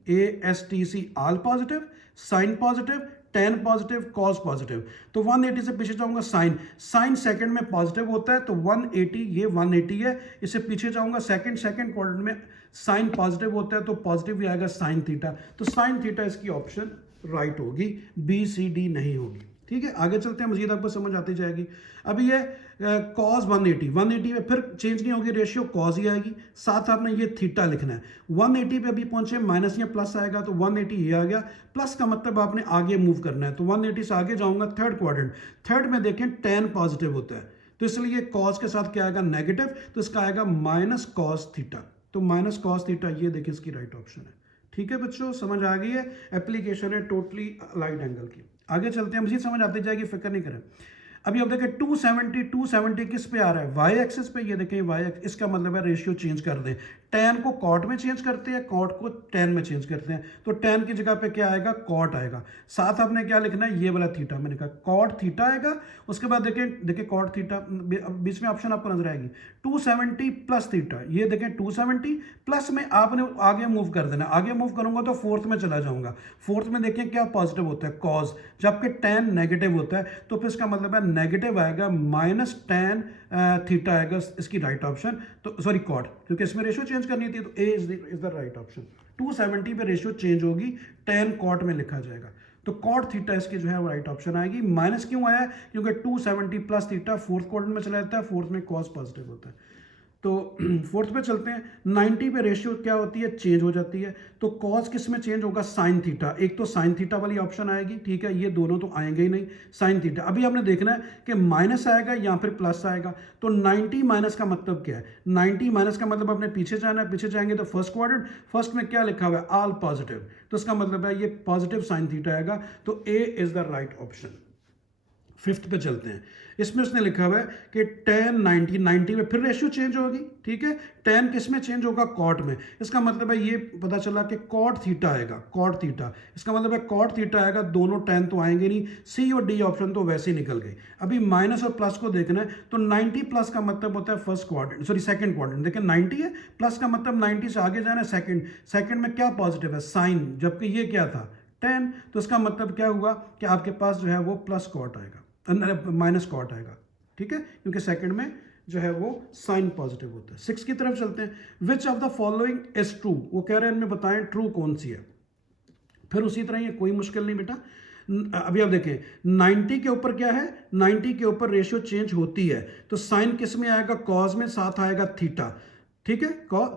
ASTC all positive, sine positive, tan positive, cos positive. तो 180 से पीछे जाऊंगा, साइन सेकंड में पॉजिटिव होता है तो 180, ये 180 है। इससे पीछे जाऊंगा सेकंड क्वाड्रेंट में साइन पॉजिटिव होता है तो पॉजिटिव भी आएगा साइन थीटा। तो साइन थीटा इसकी ऑप्शन राइट होगी, B, C, D नहीं होगी। ठीक है, आगे चलते हैं, मजीद आपको समझ आती जाएगी। अभी ये कॉस 180 में फिर चेंज नहीं होगी रेशियो, कॉस ही आएगी, साथ आपने ये थीटा लिखना है। 180 पे अभी पहुंचे, माइनस या प्लस आएगा तो 180 ये आ गया, प्लस का मतलब आपने आगे मूव करना है, तो 180 से आगे जाऊंगा थर्ड क्वाड्रेंट। थर्ड में देखें tan पॉजिटिव होता है, तो इसलिए कॉस के साथ क्या आएगा नेगेटिव, तो इसका आएगा माइनस कॉस थीटा, तो माइनस कॉस थीटा ये देखिए इसकी राइट ऑप्शन है। ठीक है बच्चों, समझ आ गई है, एप्लीकेशन है टोटली अलाइड एंगल की। आगे चलते हैं, मजीद समझ आती जाएगी, फिक्र नहीं करें। अभी अब देखें 270 किस पे आ रहा है, वाई एक्सिस पे, ये देखें वाई एक्सिस, इसका मतलब है रेशियो चेंज कर दें, tan को cot में चेंज करते हैं, cot को tan में चेंज करते हैं, तो tan की जगह पे क्या आएगा, cot आएगा, साथ आपने क्या लिखना है, ये वाला थीटा, मैंने कहा cot थीटा आएगा। उसके बाद देखिए cot थीटा, बीच में ऑप्शन आपको नजर आएगी 270 प्लस थीटा, ये देखें 270 प्लस में आपने आगे मूव कर देना, आगे मूव करूंगा तो फोर्थ में चला जाऊंगा, फोर्थ में देखें क्या पॉजिटिव होता है cos, जबकि tan नेगेटिव होता है, तो फिर इसका मतलब है नेगेटिव आएगा, माइनस tan थीटा आएगा, इसकी राइट ऑप्शन, तो सॉरी cot, क्योंकि इसमें रेशियो चेंज करनी थी, तो A is the right option. 270 पे रेशियो चेंज होगी, tan cot में लिखा जाएगा, तो cot थीटा इसकी जो है वो राइट ऑप्शन आएगी। माइनस क्यों आया, क्योंकि 270 प्लस थीटा फोर्थ क्वाड्रेंट में चला जाता है, फोर्थ में cos पॉजिटिव होता है। तो फोर्थ पे चलते हैं, 90 पे रेशियो क्या होती है, चेंज हो जाती है, तो कॉस किस में चेंज होगा, साइन थीटा, एक तो साइन थीटा वाली ऑप्शन आएगी, ठीक है, ये दोनों तो आएंगे ही नहीं, साइन थीटा। अभी आपने देखना है कि माइनस आएगा या फिर प्लस आएगा, तो 90 माइनस का मतलब क्या है, 90 माइनस का मतलब आपने पीछे जाना है, पीछे जाएंगे तो फर्स्ट क्वाड्रेंट, फर्स्ट में क्या लिखा हुआ है, ऑल पॉजिटिव, तो इसका मतलब है ये पॉजिटिव साइन थीटा आएगा, तो A is the right option. Fifth पे चलते हैं, इसमें उसने लिखा हुआ है कि tan 90 में फिर रेशियो चेंज होगी, ठीक है, tan किस में चेंज होगा, cot में, इसका मतलब है ये पता चला कि cot थीटा आएगा, cot थीटा, इसका मतलब है cot थीटा आएगा, दोनों tan तो आएंगे नहीं, सी और डी ऑप्शन तो वैसे ही निकल गई। अभी माइनस और प्लस को देखना है, तो 90 प्लस का मतलब होता है first quadrant, sorry second quadrant, देखिए 90 है, प्लस का मतलब 90 से आगे जाना है, सेकंड में क्या पॉजिटिव है, साइन, जबकि ये क्या था, tan, तो इसका मतलब क्या हुआ कि आपके पास जो है वो प्लस cot आएगा, माइनस cot आएगा, ठीक है, क्योंकि सेकंड में जो है वो साइन पॉजिटिव होता है। 6 की तरफ चलते हैं, विच of the following is true, वो कह रहे हैं इनमें बताएं ट्रू कौन सी है। फिर उसी तरह ये कोई मुश्किल नहीं बेटा, अभी आप देखें 90 के ऊपर क्या है, 90 के ऊपर रेशियो चेंज होती है, तो साइन किस में आएगा, कॉस में, साथ आएगा थीटा, ठीक है,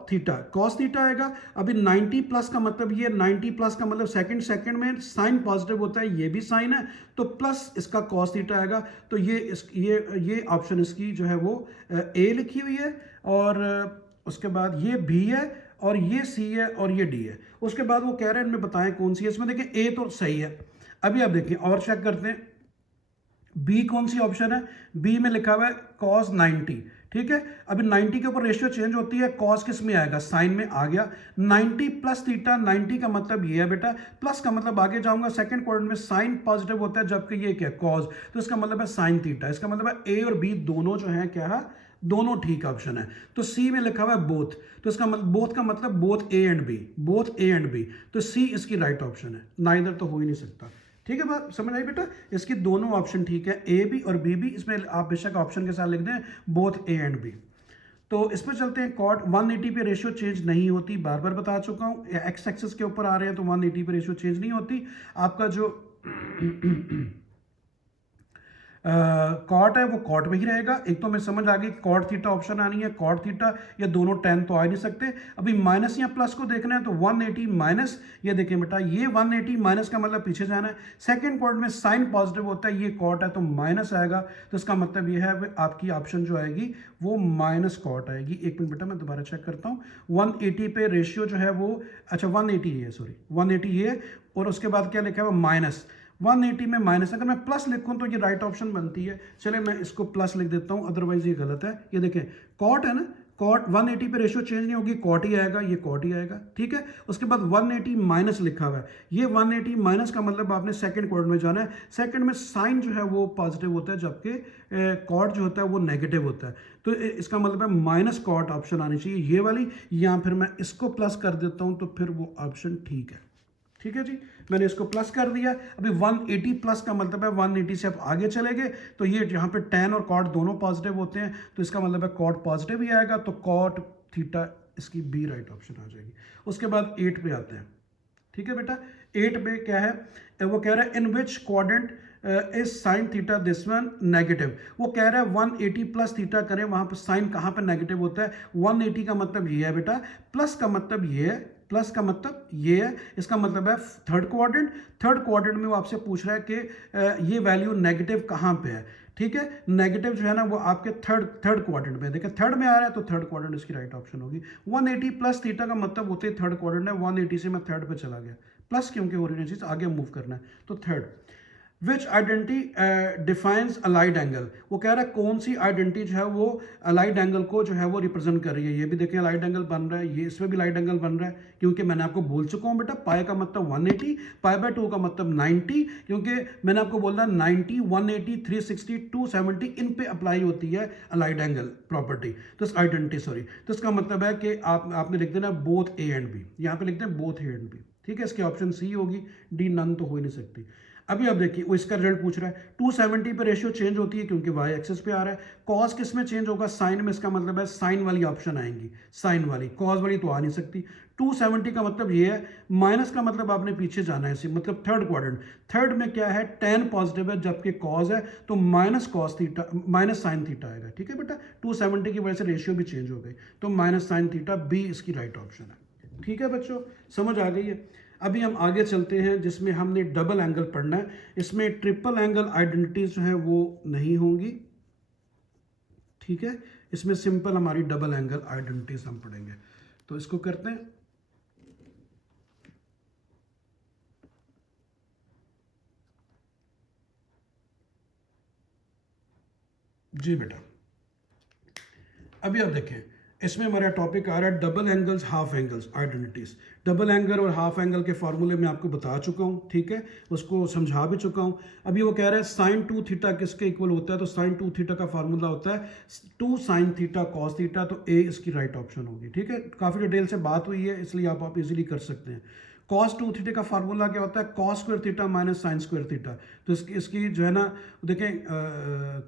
थीटा, कॉस थीटा आएगा। अभी 90 प्लस का मतलब ये, 90 प्लस का मतलब सेकंड में साइन पॉजिटिव होता है, ये भी साइन है, तो प्लस इसका कॉस थीटा आएगा, तो ये ऑप्शन इसकी जो है वो ए लिखी हुई है, और उसके बाद ये बी है, और ये सी है, और ये डी है। उसके बाद वो कह रहे हैं इनमें बताएं कौन सी है, इसमें देखिए ए तो सही है। अभी आप देखिए और चेक करते हैं, बी कौन सी ऑप्शन है, बी में लिखा हुआ है cos 90, ठीक है, अभी 90 के ऊपर रेशियो चेंज होती है, cos किस में आएगा, साइन में आ गया, 90 प्लस थीटा, 90 का मतलब ये है बेटा, प्लस का मतलब आगे जाऊंगा सेकंड क्वाड्रेंट में साइन पॉजिटिव होता है, जबकि ये क्या cos, तो इसका मतलब है साइन थीटा, इसका मतलब है ए और बी दोनों जो है क्या है, दोनों ठीक ऑप्शन है। तो सी में लिखा हुआ है बोथ, तो इसका मतलब बोथ का मतलब both A and B, both A and B, तो सी इसकी राइट ऑप्शन है, नाइदर तो हो ही नहीं सकता। ठीक है बात समझ आई बेटा, इसकी दोनों ऑप्शन ठीक है, ए बी और बी बी, इसमें आप बेशक ऑप्शन के साथ लिख दें बोथ ए एंड बी। तो इस पर चलते हैं, कॉट 180 पे रेशियो चेंज नहीं होती, बार बार बता चुका हूँ, एक्स एक्सिस के ऊपर आ रहे हैं तो 180 पे रेशियो चेंज नहीं होती। आपका जो कॉट है वो कॉट में ही रहेगा। एक तो मैं समझ आ गई कॉट थीटा ऑप्शन आनी है, कॉट थीटा, या दोनों tan तो आ नहीं सकते। अभी माइनस या प्लस को देखना है तो 180 माइनस, ये देखिए बेटा ये 180 माइनस का मतलब पीछे जाना है, सेकंड क्वाड्रेंट में साइन पॉजिटिव होता है, ये कॉट है तो माइनस आएगा, तो इसका मतलब ये है आपकी ऑप्शन जो आएगी वो माइनस कॉट आएगी। एक मिनट बेटा मैं दोबारा चेक करता हूँ, 180 पे रेशियो जो है वो, अच्छा 180 है, सॉरी 180 ये, और उसके बाद क्या लिखा है वो माइनस 180 में माइनस, अगर मैं प्लस लिखूं तो ये राइट ऑप्शन बनती है। चले मैं इसको प्लस लिख देता हूं, अदरवाइज ये गलत है। ये देखें कॉट है ना, कॉट 180 पे रेशियो चेंज नहीं होगी, कॉट ही आएगा, ये कॉट ही आएगा, ठीक है। उसके बाद 180 माइनस लिखा हुआ है, ये 180 माइनस का मतलब आपने सेकंड क्वाड्रेंट में जाना है, सेकंड में साइन जो है वो पॉजिटिव होता है, जबकि कॉट जो होता है वो नेगेटिव होता है, तो इसका मतलब है माइनस कॉट ऑप्शन आनी चाहिए ये वाली, या फिर मैं इसको प्लस कर देता हूं तो फिर वो ऑप्शन ठीक है। ठीक है जी, मैंने इसको प्लस कर दिया। अभी 180 प्लस का मतलब है 180 से आप आगे चले गए तो ये यहाँ पे tan और cot दोनों पॉजिटिव होते हैं, तो इसका मतलब है cot पॉजिटिव ही आएगा, तो cot थीटा इसकी बी राइट ऑप्शन आ जाएगी। उसके बाद 8 पे आते हैं, ठीक है बेटा। 8 पे क्या है, वो कह रहा है in which quadrant is sine theta this one negative. वो कह रहा है 180 प्लस थीटा करें, वहां पर साइन कहाँ पे नेगेटिव होता है? 180 का मतलब ये है बेटा, प्लस का मतलब ये है, प्लस का मतलब ये है, इसका मतलब है थर्ड क्वाड्रेंट। थर्ड क्वाड्रेंट में वो आपसे पूछ रहा है कि ये वैल्यू नेगेटिव कहाँ पे है, ठीक है। नेगेटिव जो है ना वो आपके थर्ड क्वाड्रेंट में, देखिए थर्ड में आ रहा है तो थर्ड क्वाड्रेंट इसकी राइट ऑप्शन होगी। 180 प्लस थीटा का मतलब होते ही थर्ड क्वाड्रेंट है, 180 से मैं थर्ड पे चला गया, प्लस क्योंकि हो रही चीज आगे मूव करना है, तो थर्ड। विच आइडेंटिटी डिफाइंस अलाइड एंगल, वो कह रहा है कौन सी आइडेंटिटी जो है वो अलाइड एंगल को जो है वो रिप्रेजेंट कर रही है। ये भी देखें अलाइड एंगल बन रहा है, ये इसमें भी अलाइड एंगल बन रहा है, क्योंकि मैंने आपको बोल चुका हूं बेटा पाई का मतलब 180, पाई बाय 2 का मतलब 90, क्योंकि मैंने आपको बोला 90, 180, 360, 270 इन पे अप्लाई होती है अलाइड एंगल प्रॉपर्टी, तो आइडेंटिटी सॉरी। तो इसका मतलब है कि आपने लिख देना बोथ ए एंड बी, यहाँ पे लिख दें बोथ ए एंड बी, ठीक है। इसकी ऑप्शन सी होगी, डी नन तो हो ही नहीं सकती। अभी आप देखिए वो इसका रिजल्ट पूछ रहा है, 270 पे रेशियो चेंज होती है क्योंकि वाई एक्सिस पे आ रहा है। कॉस किस में चेंज होगा? साइन में। इसका मतलब है साइन वाली ऑप्शन आएंगी, साइन वाली, कॉस वाली तो आ नहीं सकती। 270 का मतलब ये है, माइनस का मतलब आपने पीछे जाना है इसी, मतलब थर्ड क्वाड्रेंट। थर्ड में क्या है? tan पॉजिटिव है जबकि कॉस है, तो minus cos theta minus sign theta आएगा, ठीक है बेटा। 270 की वजह से रेशियो भी चेंज हो गई, तो माइनस साइन थीटा, बी इसकी राइट ऑप्शन है, ठीक है बच्चों, समझ आ गई है। अभी हम आगे चलते हैं जिसमें हमने डबल एंगल पढ़ना है। इसमें ट्रिपल एंगल आइडेंटिटीज जो है वो नहीं होंगी, ठीक है। इसमें सिंपल हमारी डबल एंगल आइडेंटिटीज हम पढ़ेंगे, तो इसको करते हैं। जी बेटा, अभी आप देखें इसमें हमारा टॉपिक आ रहा है double angles half angles identities. Double angle और हाफ एंगल के फार्मूले में आपको बता चुका हूँ, ठीक है, उसको समझा भी चुका हूँ। अभी वो कह रहा है साइन 2 थीटा किसके इक्वल होता है, तो साइन 2 थीटा का फार्मूला होता है 2 साइन थीटा कॉस थीटा, तो ए इसकी राइट ऑप्शन होगी, ठीक है। काफ़ी डिटेल से बात हुई है इसलिए आप इजीली कर सकते हैं। कॉस 2 थीटा का फार्मूला क्या होता है? Cos square theta minus sine square theta. तो इसकी जो है ना देखें,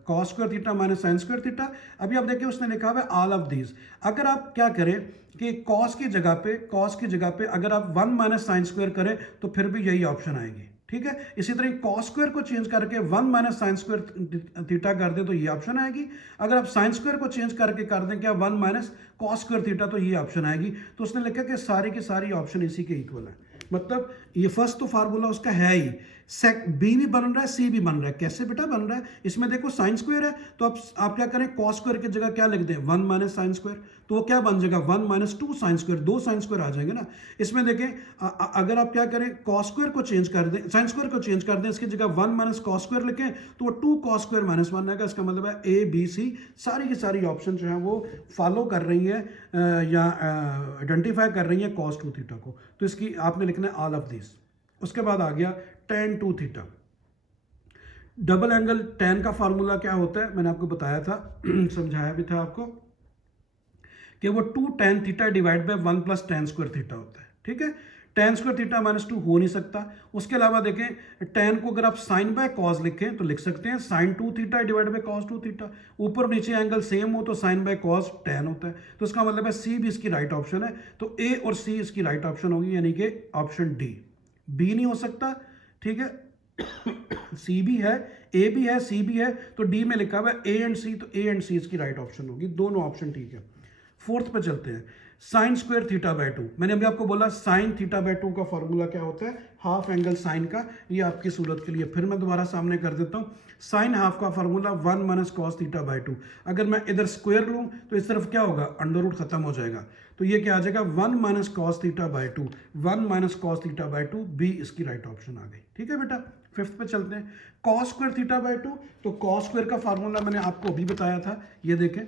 cos square theta minus sine square theta. अभी आप देखिए उसने लिखा हुआ है ऑल ऑफ दीज। अगर आप क्या करें कि कॉस की जगह पे अगर आप 1 माइनस साइन स्क्वायर करें तो फिर भी यही ऑप्शन आएगी, ठीक है। इसी तरह कॉस स्क्वायर को चेंज करके 1 माइनस साइन स्क्वायर थीटा कर दें तो ये ऑप्शन आएगी। अगर आप साइन स्क्वायर को चेंज करके कर दें क्या 1 माइनस कॉस स्क्वायर थीटा, तो ये ऑप्शन आएगी। तो उसने लिखा कि सारी की सारी ऑप्शन इसी के इक्वल है, मतलब ये फर्स्ट तो फार्मूला उसका है ही, बी भी बन रहा है, सी भी बन रहा है। कैसे बेटा बन रहा है? इसमें देखो साइन स्क्वायर है, तो आप क्या करें, कॉस स्क्वायर की जगह क्या लिख दें 1 माइनस साइन स्क्वायर, तो वो क्या बन जाएगा 1 minus 2 sine square, 2 sine square आ जाएंगे ना। इसमें देखें अगर आप क्या करें कॉस स्क्वायर को चेंज कर दें, साइन स्क्वायर को चेंज कर दें, इसकी जगह 1 माइनस कॉस स्क्वायर लिखें तो वो 2 कॉस स्क्वायर माइनस 1 आएगा। इसका मतलब है ए बी सी सारी की सारी ऑप्शन जो है वो फॉलो कर रही है या आइडेंटिफाई कर रही है कॉस 2 थीटा को, तो इसकी आपने लिखना है ऑल ऑफ दिस। उसके बाद आ गया tan 2 theta. Double angle tan का फार्मूला क्या होता है मैंने आपको बताया था समझाया भी था आपको कि वो 2 tan theta divide bye 1 plus tan square theta होता है, ठीक है। tan स्क्वायर थीटा माइनस 2 हो नहीं सकता। उसके अलावा देखें tan को अगर आप साइन बाय कॉस लिखें तो लिख सकते हैं sine 2 theta divide by cos 2 theta. ऊपर और नीचे एंगल सेम हो तो साइन बाय कॉस tan होता है, तो इसका मतलब है सी भी इसकी राइट ऑप्शन है। तो ए और सी इसकी राइट ऑप्शन होगी, यानी कि ऑप्शन डी। बी नहीं हो सकता, ठीक है सी भी है, ए भी है, सी भी है, तो डी में लिखा हुआ है ए एंड सी, तो ए एंड सी इसकी राइट ऑप्शन होगी, दोनों ऑप्शन ठीक है। फोर्थ पे चलते हैं, साइन स्क्वायर थीटा बाय 2। मैंने अभी आपको बोला साइन थीटा बाय 2 का फॉर्मूला क्या होता है, हाफ एंगल साइन का। ये आपकी सूरत के लिए फिर मैं दोबारा सामने कर देता हूँ। साइन हाफ का formula 1 minus cos theta by 2। अगर मैं इधर स्क्वायर लूँ तो इस तरफ क्या होगा, अंडर रूट खत्म हो जाएगा, तो ये क्या आ जाएगा 1 minus cos theta by 2, 1 minus cos theta by 2, B इसकी राइट ऑप्शन आ गई, ठीक है बेटा। फिफ्थ पे चलते हैं, कॉस स्क्वायर थीटा बाय 2। तो कॉस स्क्वायर का फार्मूला मैंने आपको अभी बताया था, ये देखें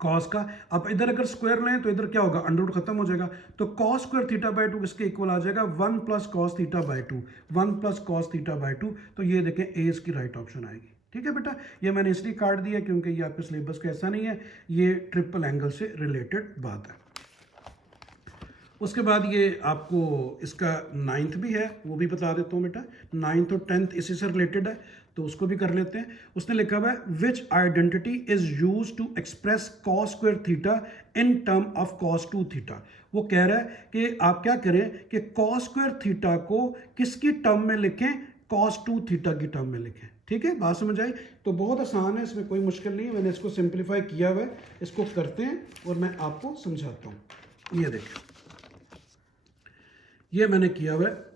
कॉस का। अब इधर अगर स्क्वायर लें तो इधर क्या होगा, अंडर रूट खत्म हो जाएगा, तो कॉस स्क्वायर थीटा बाय 2 इसके इक्वल आ जाएगा 1 plus cos theta by 2, 1 plus cos theta by 2, तो ये देखें ए इसकी राइट ऑप्शन आएगी, ठीक है बेटा। ये मैंने इसलिए काट दिया क्योंकि ये आपके सिलेबस का ऐसा नहीं है, ये ट्रिपल एंगल से रिलेटेड बात है। उसके बाद ये आपको इसका 9th भी है, वो भी बता देता हूँ बेटा। 9th और 10th इसी से रिलेटेड है, तो उसको भी कर लेते हैं। उसने लिखा हुआ है which identity is use to express cos square theta in term of cos 2 theta. वो कह रहा है कि आप क्या करें कि कॉस स्क्वायर थीटा को किसकी टर्म में लिखें, cos 2 थीटा की टर्म में लिखें। ठीक है, बात समझ आई? तो बहुत आसान है, इसमें कोई मुश्किल नहीं है, मैंने इसको सिंप्लीफाई किया हुआ है। इसको करते हैं और मैं आपको समझाता हूँ। ये देखें, ये मैंने किया हुआ है।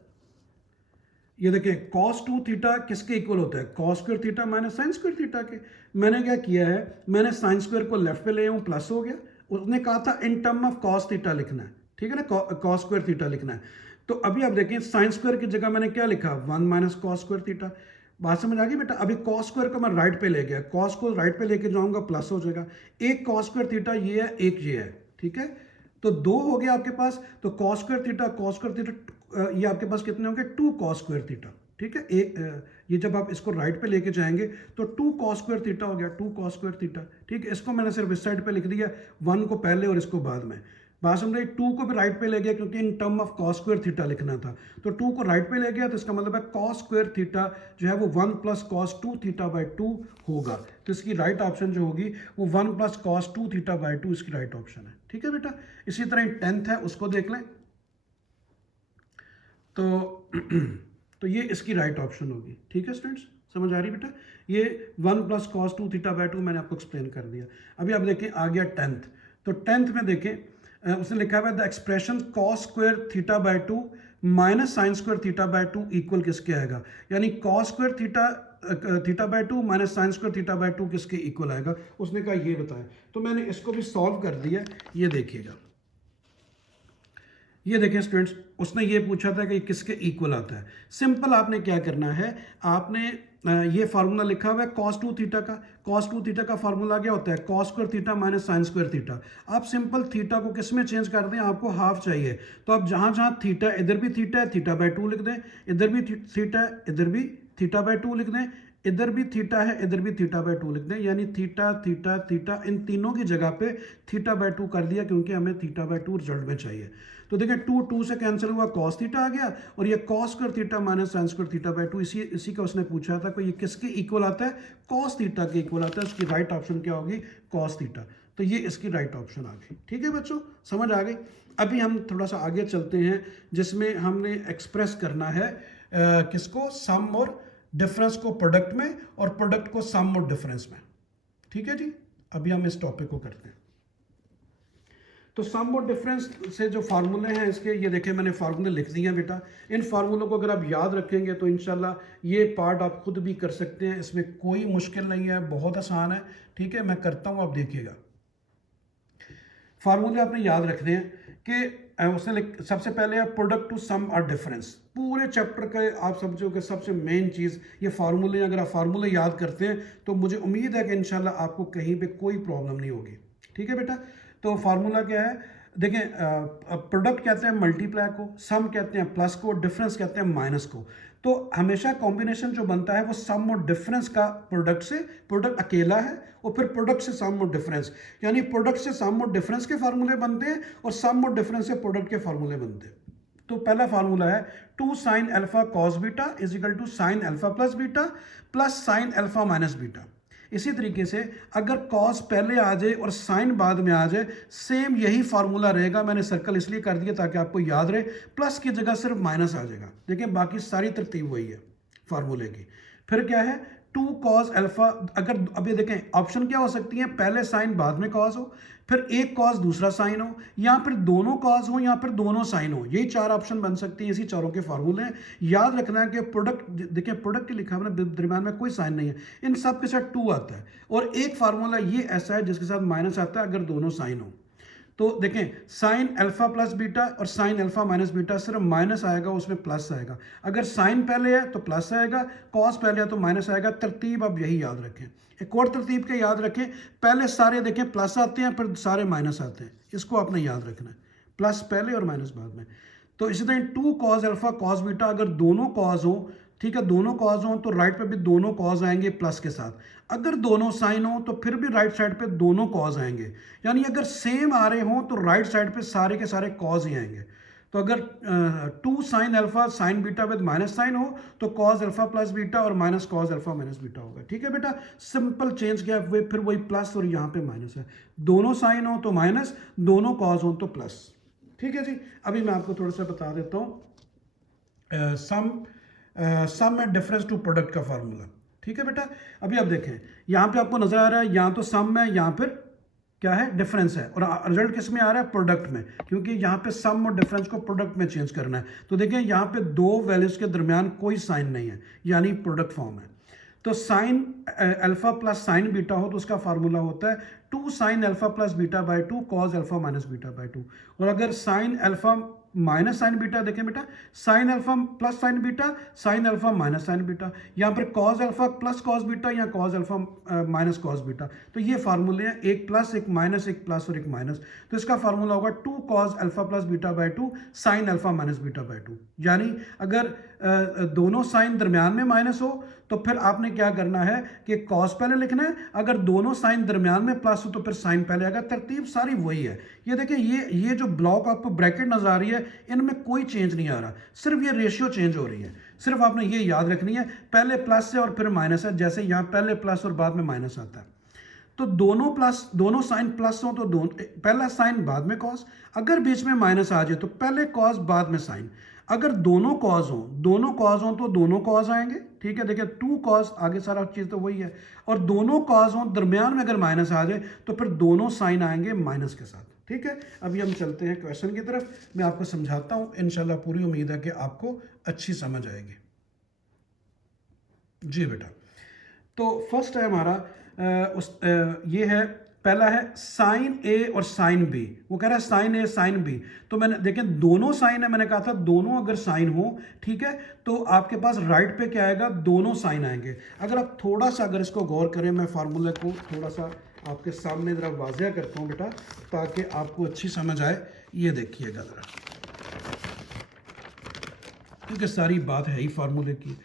ये देखें, cos 2 थीटा किसके इक्वल होता है? cos square theta minus sine square theta के। मैंने क्या किया है, मैंने साइन स्क्वायर को लेफ्ट पे ले आऊँ, प्लस हो गया। उसने कहा था इन टर्म ऑफ cos थीटा लिखना है, ठीक है ना, cos स्क्वायर थीटा लिखना है। तो अभी आप देखें, साइन स्क्वायर की जगह मैंने क्या लिखा, 1 माइनस cos स्क्वायर थीटा। बात समझ आ गई बेटा? अभी cos स्क्वायर को मैं राइट पे ले गया, cos को राइट पे लेके जाऊंगा, प्लस हो जाएगा। एक cos स्क्वायर थीटा ये है, एक ये है, ठीक है। तो दो हो गया आपके पास। तो cos स्क्वायर थीटा ये आपके पास कितने होंगे, 2 cos स्क्वायर थीटा, ठीक है। ये जब आप इसको राइट पे लेके जाएंगे तो 2 cos स्क्वायर थीटा हो गया, 2 cos स्क्वायर थीटा, ठीक है। इसको मैंने सिर्फ इस साइड पे लिख दिया, 1 को पहले और इसको बाद में। बात समझ रही? 2 को भी राइट पे ले गया क्योंकि इन term of cos square theta लिखना था। तो 2 को राइट पे ले गया, तो इसका मतलब है cos स्क्वायर थीटा जो है वो 1 प्लस cos 2 थीटा बाई 2 होगा। तो इसकी राइट ऑप्शन जो होगी वो 1 प्लस cos 2 थीटा बाई 2 इसकी राइट ऑप्शन है, ठीक है बेटा। इसी तरह 10th है, उसको देख लें। तो ये इसकी राइट ऑप्शन होगी, ठीक है स्टूडेंट्स, समझ आ रही बेटा? ये 1 प्लस cos 2 थीटा बाई 2 मैंने आपको एक्सप्लेन कर दिया। अभी आप देखें, आ गया 10th। तो 10th में देखें, उसने लिखा हुआ है the expression cos square theta by 2 minus sine square theta by 2 equal किसके आएगा, यानी cos square theta by 2 minus sine square theta by 2 किसके इक्वल आएगा, उसने कहा ये बताएं। तो मैंने इसको भी सॉल्व कर दिया, ये देखिएगा। ये देखें स्टूडेंट्स, उसने ये पूछा था कि किसके इक्वल आता है। सिंपल आपने क्या करना है, आपने ये फार्मूला लिखा हुआ है cos 2 थीटा का। cos 2 थीटा का फार्मूला क्या होता है, cos square theta minus sine square theta. आप सिंपल थीटा को किस में चेंज कर दें, आपको हाफ चाहिए, तो आप जहाँ जहाँ थीटा, इधर भी थीटा है, थीटा बाई 2 लिख दें, इधर भी थीटा है, इधर भी थीटा बाई 2 लिख दें, इधर भी थीटा है, इधर भी थीटा बाई 2 लिख दें, यानी थीटा थीटा थीटा, इन तीनों की जगह पे थीटा बाई 2 कर दिया, क्योंकि हमें थीटा बाई 2 रिजल्ट में चाहिए। तो देखिए 2 से कैंसिल हुआ, cos थीटा आ गया, और ये cos square theta minus sine square theta by 2, इसी का उसने पूछा था कि ये किसके इक्वल आता है, cos थीटा के इक्वल आता है। उसकी राइट ऑप्शन क्या होगी, cos थीटा। तो ये इसकी राइट ऑप्शन आ गई, ठीक है बच्चों, समझ आ गई। अभी हम थोड़ा सा आगे चलते हैं, जिसमें हमने एक्सप्रेस करना है किसको, सम और डिफरेंस को प्रोडक्ट में, और प्रोडक्ट को सम और डिफरेंस में, ठीक है जी। अभी हम इस टॉपिक को करते हैं। तो सम और डिफरेंस से जो फार्मूले हैं इसके, ये देखें मैंने फार्मूले लिख दिए हैं बेटा। इन फार्मूलों को अगर आप याद रखेंगे तो इंशाल्लाह ये पार्ट आप खुद भी कर सकते हैं, इसमें कोई मुश्किल नहीं है, बहुत आसान है, ठीक है। मैं करता हूँ, आप देखिएगा। फार्मूले आपने याद रखने हैं कि उसने सबसे पहले है प्रोडक्ट टू सम और डिफरेंस। पूरे चैप्टर का आप समझो कि सबसे मेन चीज़ ये फार्मूले। अगर आप फार्मूले याद करते हैं तो मुझे उम्मीद है कि इंशाल्लाह आपको कहीं पे कोई प्रॉब्लम नहीं होगी, ठीक है बेटा। तो फार्मूला क्या है, देखें, प्रोडक्ट कहते हैं मल्टीप्लाई को, सम कहते हैं प्लस को, डिफरेंस कहते हैं माइनस को। तो हमेशा कॉम्बिनेशन जो बनता है वो सम और डिफरेंस का प्रोडक्ट से, प्रोडक्ट अकेला है, और फिर प्रोडक्ट से सम और डिफरेंस, यानी प्रोडक्ट से सम और डिफरेंस के फार्मूले बनते हैं, और सम और डिफरेंस से प्रोडक्ट के फार्मूले बनते हैं। तो पहला फार्मूला है 2 sine alpha cos beta is equal to sine alpha plus beta plus sine alpha minus beta. इसी तरीके से अगर कॉस पहले आ जाए और साइन बाद में आ जाए, सेम यही फार्मूला रहेगा। मैंने सर्कल इसलिए कर दिया ताकि आपको याद रहे, प्लस की जगह सिर्फ माइनस आ जाएगा। देखिए बाकी सारी तरतीब वही है फार्मूले की। फिर क्या है, 2 कॉस अल्फा, अगर अभी देखें ऑप्शन क्या हो सकती है, पहले साइन बाद में कॉस हो, फिर एक कॉस दूसरा साइन हो, या फिर दोनों कॉस हो, या फिर दोनों साइन हो। यही 4 ऑप्शन बन सकती हैं, इसी चारों के फार्मूले हैं। याद रखना है कि प्रोडक्ट, देखिए प्रोडक्ट के लिखा हुआ दरम्यान में कोई साइन नहीं है, इन सब के साथ 2 आता है। और एक फार्मूला ये ऐसा है जिसके साथ माइनस आता है अगर दोनों साइन हो। तो देखें साइन अल्फा प्लस बीटा और साइन अल्फा माइनस बीटा, सिर्फ माइनस आएगा, उसमें प्लस आएगा। अगर साइन पहले है तो प्लस आएगा, कॉस पहले है तो माइनस आएगा। तरतीब आप यही याद रखें। एक और तरतीब के याद रखें, पहले सारे देखें प्लस आते हैं, फिर सारे माइनस आते हैं, इसको आपने याद रखना है, प्लस पहले और माइनस बाद में। तो इसी तरह 2 कॉस अल्फा कॉस बीटा, अगर दोनों कॉस हो, ठीक है, दोनों कॉस हो तो राइट पे भी दोनों कॉस आएंगे प्लस के साथ। अगर दोनों साइन हो तो फिर भी राइट साइड पे दोनों कॉस आएंगे, यानी अगर सेम आ रहे हो तो राइट साइड पे सारे के सारे कॉस ही आएंगे। तो अगर 2 sine alpha sine beta with minus sine हो तो कॉस अल्फा प्लस बीटा और minus cos alpha minus beta होगा, ठीक है बेटा। सिंपल चेंज किया, फिर वही प्लस और यहाँ पे माइनस है। दोनों साइन हो तो माइनस, दोनों कॉस हो तो प्लस, ठीक है जी। अभी मैं आपको थोड़ा सा बता देता हूँ सम सम एंड डिफरेंस टू प्रोडक्ट का फार्मूला। ठीक है बेटा, अभी आप देखें यहाँ पे आपको नजर आ रहा है, यहाँ तो सम है, यहाँ पर क्या है, डिफरेंस है, और रिजल्ट किस में आ रहा है, प्रोडक्ट में, क्योंकि यहाँ पे सम और डिफरेंस को प्रोडक्ट में चेंज करना है। तो देखें यहाँ पे दो वैल्यूज के दरमियान कोई साइन नहीं है, यानी प्रोडक्ट फॉर्म है। तो sine alpha plus sine beta हो तो उसका फार्मूला होता है 2 sine alpha plus beta by 2 cos alpha minus beta by 2। और अगर sine alpha minus sine beta, देखें बेटा, sine alpha plus sine beta, sine alpha minus sine beta, यहाँ पर cos alpha plus cos beta या cos alpha minus cos beta. तो ये फार्मूले हैं, एक प्लस एक माइनस, एक प्लस और एक माइनस। तो इसका फार्मूला होगा 2 cos alpha plus beta by 2 sine alpha minus beta by 2। यानी अगर दोनों साइन दरमियान में माइनस हो तो फिर आपने क्या करना है कि कॉस पहले लिखना है, अगर दोनों साइन दरमियान में प्लस हो तो फिर साइन पहले आएगा। तरतीब सारी वही है। ये देखिए, ये जो ब्लॉक आपको ब्रैकेट नजर आ रही है, इनमें कोई चेंज नहीं आ रहा, सिर्फ ये रेशियो चेंज हो रही है। सिर्फ आपने ये याद रखनी है, पहले प्लस है और फिर माइनस है, जैसे यहाँ पहले प्लस और बाद में माइनस आता है। तो दोनों साइन प्लस हो तो पहला साइन बाद में कॉस, अगर बीच में माइनस आ जाए तो पहले कॉस बाद में साइन। अगर दोनों कॉज हो तो दोनों कॉज आएंगे। ठीक है, देखिए 2 कॉज, आगे सारा चीज तो वही है। और दोनों कॉज हो, दरमियान में अगर माइनस आ जाए तो फिर दोनों साइन आएंगे माइनस के साथ। ठीक है, अभी हम चलते हैं क्वेश्चन की तरफ, मैं आपको समझाता हूं, इंशाल्लाह पूरी उम्मीद है कि आपको अच्छी समझ आएगी। जी बेटा, तो फर्स्ट है हमारा ये है, पहला है साइन ए और साइन बी। वो कह रहा है साइन ए साइन बी। तो मैंने देखें दोनों साइन है, मैंने कहा था दोनों अगर साइन हो, ठीक है, तो आपके पास राइट पे क्या आएगा, दोनों साइन आएंगे। अगर आप थोड़ा सा अगर इसको गौर करें, मैं फार्मूले को थोड़ा सा आपके सामने जरा वाज़ेह करता हूँ बेटा, ताकि आपको अच्छी समझ आए। ये देखिएगा ज़रा, क्योंकि सारी बात है ही फार्मूले की।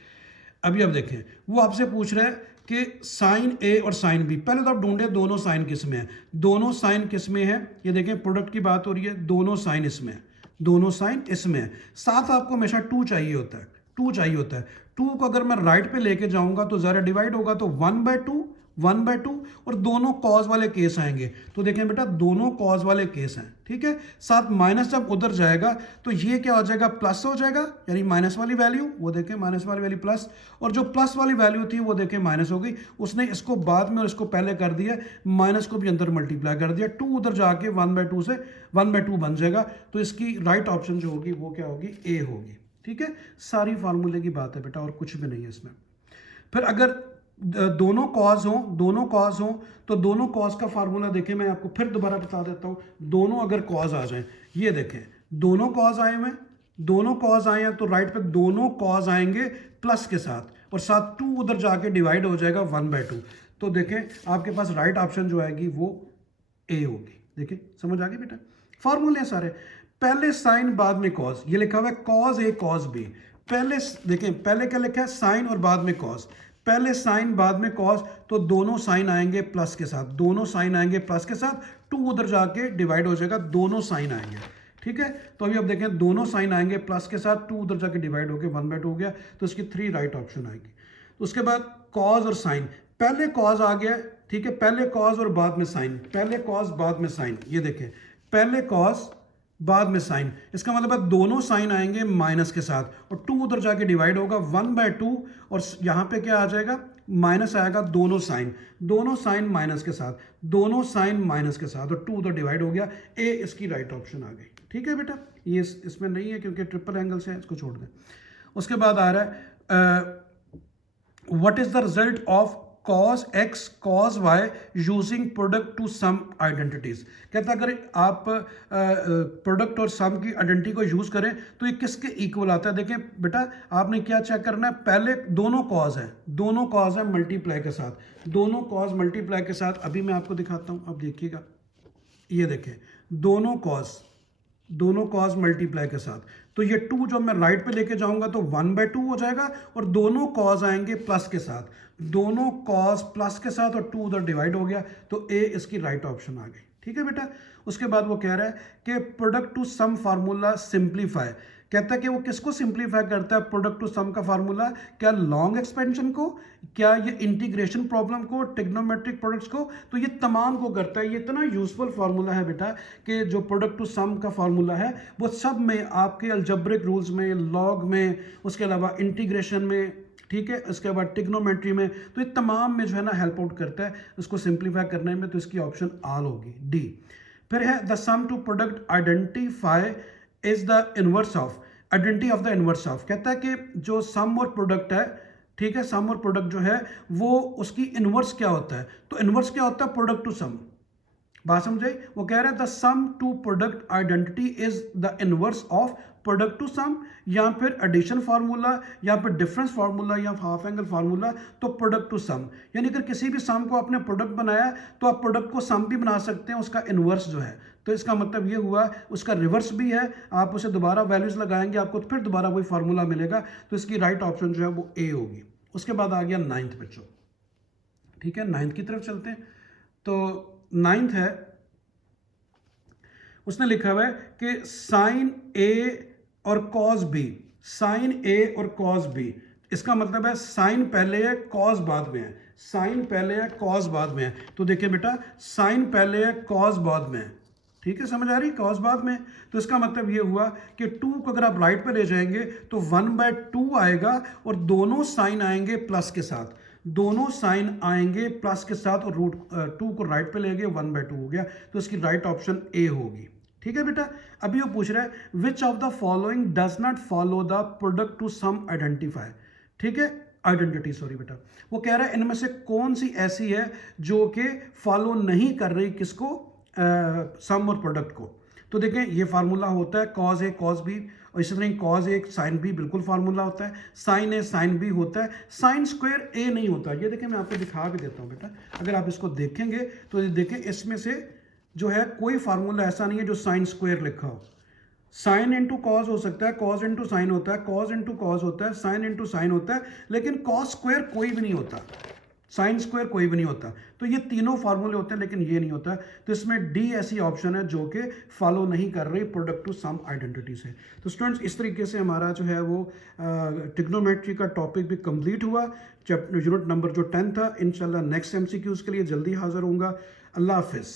अभी आप देखें, वो आपसे पूछ रहा है कि साइन ए और साइन बी। पहले तो आप ढूंढे दोनों साइन किस में है, दोनों साइन किस में है। ये देखें, प्रोडक्ट की बात हो रही है, दोनों साइन इसमें है, दोनों साइन इसमें है। साथ आपको हमेशा 2 चाहिए होता है, 2 चाहिए होता है। 2 को अगर मैं राइट पे लेके जाऊंगा तो ज़रा डिवाइड होगा, तो 1/2 1/2, और दोनों कॉज वाले केस आएंगे। तो देखें बेटा, दोनों कॉज वाले केस हैं। ठीक है, साथ माइनस जब उधर जाएगा तो ये क्या हो जाएगा, प्लस हो जाएगा, यानी माइनस वाली वैल्यू, वो देखें माइनस वाली वैल्यू प्लस, और जो प्लस वाली वैल्यू थी वो देखें माइनस हो गई। उसने इसको बाद में और इसको पहले कर दिया, माइनस को भी अंदर मल्टीप्लाई कर दिया। 2 उधर जाके 1/2 से 1/2 बन जाएगा। तो इसकी राइट ऑप्शन जो होगी वो क्या होगी, ए होगी। ठीक है, सारी फार्मूले की बात है बेटा, और कुछ भी नहीं है इसमें। फिर अगर दोनों कॉज हो तो दोनों कॉज का फार्मूला देखें, मैं आपको फिर दोबारा बता देता हूं। दोनों अगर कॉज आ जाएं, ये देखें दोनों कॉज आए हैं, दोनों कॉज आए हैं, तो राइट पे दोनों कॉज आएंगे प्लस के साथ, और साथ 2 उधर जाके डिवाइड हो जाएगा 1/2। तो देखें आपके पास राइट ऑप्शन जो आएगी वो ए होगी। देखें, समझ आ गई बेटा, फार्मूले सारे। पहले साइन बाद में कॉज, ये लिखा हुआ है कॉज ए कॉज बी। पहले देखें, पहले क्या लिखा है, साइन और बाद में कॉज। पहले साइन बाद में कॉस, तो दोनों साइन आएंगे प्लस के साथ, दोनों साइन आएंगे प्लस के साथ। 2 उधर जाके डिवाइड हो जाएगा, दोनों साइन आएंगे। ठीक है, तो अभी आप देखें दोनों साइन आएंगे प्लस के साथ, 2 उधर जाके डिवाइड होके 1/2 हो गया। तो इसकी 3 राइट ऑप्शन आएगी। तो उसके बाद कॉज और साइन, पहले कॉज आ गया, ठीक है, पहले कॉज और बाद में साइन, पहले कॉज बाद में साइन। ये देखें, पहले कॉज बाद में साइन, इसका मतलब है दोनों साइन आएंगे माइनस के साथ, और 2 उधर जाके डिवाइड होगा 1/2, और यहाँ पे क्या आ जाएगा, माइनस आएगा, दोनों साइन माइनस के साथ, दोनों साइन माइनस के साथ, और 2 उधर डिवाइड हो गया। ए इसकी राइट ऑप्शन आ गई। ठीक है बेटा, ये इसमें नहीं है क्योंकि ट्रिपल एंगल से है, इसको छोड़ दें। उसके बाद आ रहा है what is the result of cos x cos y using product to sum identities. कहता है अगर आप प्रोडक्ट और सम की आइडेंटिटी को यूज करें तो ये किसके इक्वल आता है। देखें बेटा, आपने क्या चेक करना है, पहले दोनों कॉज है मल्टीप्लाई के साथ, दोनों कॉज मल्टीप्लाई के साथ। अभी मैं आपको दिखाता हूं, अब देखिएगा, ये देखें दोनों कॉज मल्टीप्लाई के साथ। तो ये 2 जो मैं राइट पे लेके जाऊंगा तो 1/2 हो जाएगा, और दोनों कॉज आएंगे प्लस के साथ, दोनों कॉज प्लस के साथ, और 2 उधर डिवाइड हो गया। तो ए इसकी राइट ऑप्शन आ गई। ठीक है बेटा, उसके बाद वो कह रहा है कि product to sum formula simplify, कहता है कि वो किसको सिंप्लीफाई करता है, प्रोडक्ट टू सम का फार्मूला, क्या लॉन्ग एक्सपेंशन को, क्या ये इंटीग्रेशन प्रॉब्लम को, ट्रिग्नोमेट्रिक प्रोडक्ट्स को, तो ये तमाम को करता है। ये इतना यूजफुल फार्मूला है बेटा कि जो प्रोडक्ट टू सम का फार्मूला है वो सब में आपके अलजेब्रिक रूल्स में, लॉग में, उसके अलावा इंटीग्रेशन में, ठीक है, इसके बाद टिग्नोमेट्री में, तो ये तमाम में जो है ना हेल्प आउट करता है इसको सिंप्लीफाई करने में। तो इसकी ऑप्शन आल होगी, डी। फिर है the sum to product identify is the inverse of, identity of the inverse of, कहता है कि जो सम और प्रोडक्ट है, ठीक है, सम और प्रोडक्ट जो है वो उसकी इनवर्स क्या होता है, तो इनवर्स क्या होता है, प्रोडक्ट टू सम। बात समझे, वो कह रहा है the sum to product identity is the inverse of product to sum, या फिर एडिशन फार्मूला, या फिर डिफरेंस फार्मूला, या हाफ एंगल फार्मूला, तो प्रोडक्ट टू सम। यानी अगर किसी भी सम को आपने प्रोडक्ट बनाया तो आप प्रोडक्ट को सम भी बना सकते हैं, उसका इनवर्स जो है। तो इसका मतलब ये हुआ उसका रिवर्स भी है, आप उसे दोबारा वैल्यूज लगाएंगे आपको फिर दोबारा वही फार्मूला मिलेगा। तो इसकी राइट ऑप्शन जो है वो ए होगी। उसके बाद आ गया नाइन्थ बच्चों, ठीक है, नाइन्थ की तरफ चलते हैं। तो नाइन्थ है, उसने लिखा हुआ है कि साइन ए और कॉस बी, साइन ए और कॉस बी, इसका मतलब है साइन पहले है कॉस बाद में है, साइन पहले है कॉस बाद में है। तो देखिए बेटा, साइन पहले है कॉस बाद में है, ठीक है, समझ आ रही, कॉस बाद में। तो इसका मतलब ये हुआ कि 2 को अगर आप राइट पे ले जाएंगे तो 1/2 आएगा और दोनों साइन आएंगे प्लस के साथ, दोनों साइन आएंगे प्लस के साथ, और रूट 2 को राइट पे ले गए 1/2 हो गया। तो इसकी राइट ऑप्शन ए होगी, ठीक है बेटा। अभी वो पूछ रहा है which of the following does not follow the product to sum identify, ठीक है, आइडेंटिटी, सॉरी बेटा। वो कह रहा है इनमें से कौन सी ऐसी है जो कि फॉलो नहीं कर रही किसको, सम और प्रोडक्ट को। तो देखें ये फार्मूला होता है कॉज ए कॉज बी, और इसी तरह कॉज ए साइन बी बिल्कुल फार्मूला होता है, साइन ए साइन बी होता है, साइन स्क्वायर ए नहीं होता। ये देखें मैं आपको दिखा भी देता हूँ बेटा, अगर आप इसको देखेंगे तो ये देखें इसमें से जो है कोई फार्मूला ऐसा नहीं है जो साइन स्क्वायर लिखा हो। साइन इंटू कॉज हो सकता है, कॉज इंटू साइन होता है, कॉज इंटू कॉज होता है, साइन इंटू साइन होता है, लेकिन कॉस स्क्वायर कोई भी नहीं होता, साइन स्क्वायर कोई भी नहीं होता। तो ये तीनों फार्मूले होते हैं लेकिन ये नहीं होता। तो इसमें डी ऐसी ऑप्शन है जो कि फॉलो नहीं कर रही प्रोडक्ट टू सम आइडेंटिटी से। तो स्टूडेंट्स इस तरीके से हमारा जो है वो ट्रिग्नोमेट्री का टॉपिक भी कंप्लीट हुआ। यूनिट नंबर जो 10 था, इंशाल्लाह नेक्स्ट एमसीक्यूज के लिए जल्दी हाजिर होऊंगा। अल्लाह हाफिज़।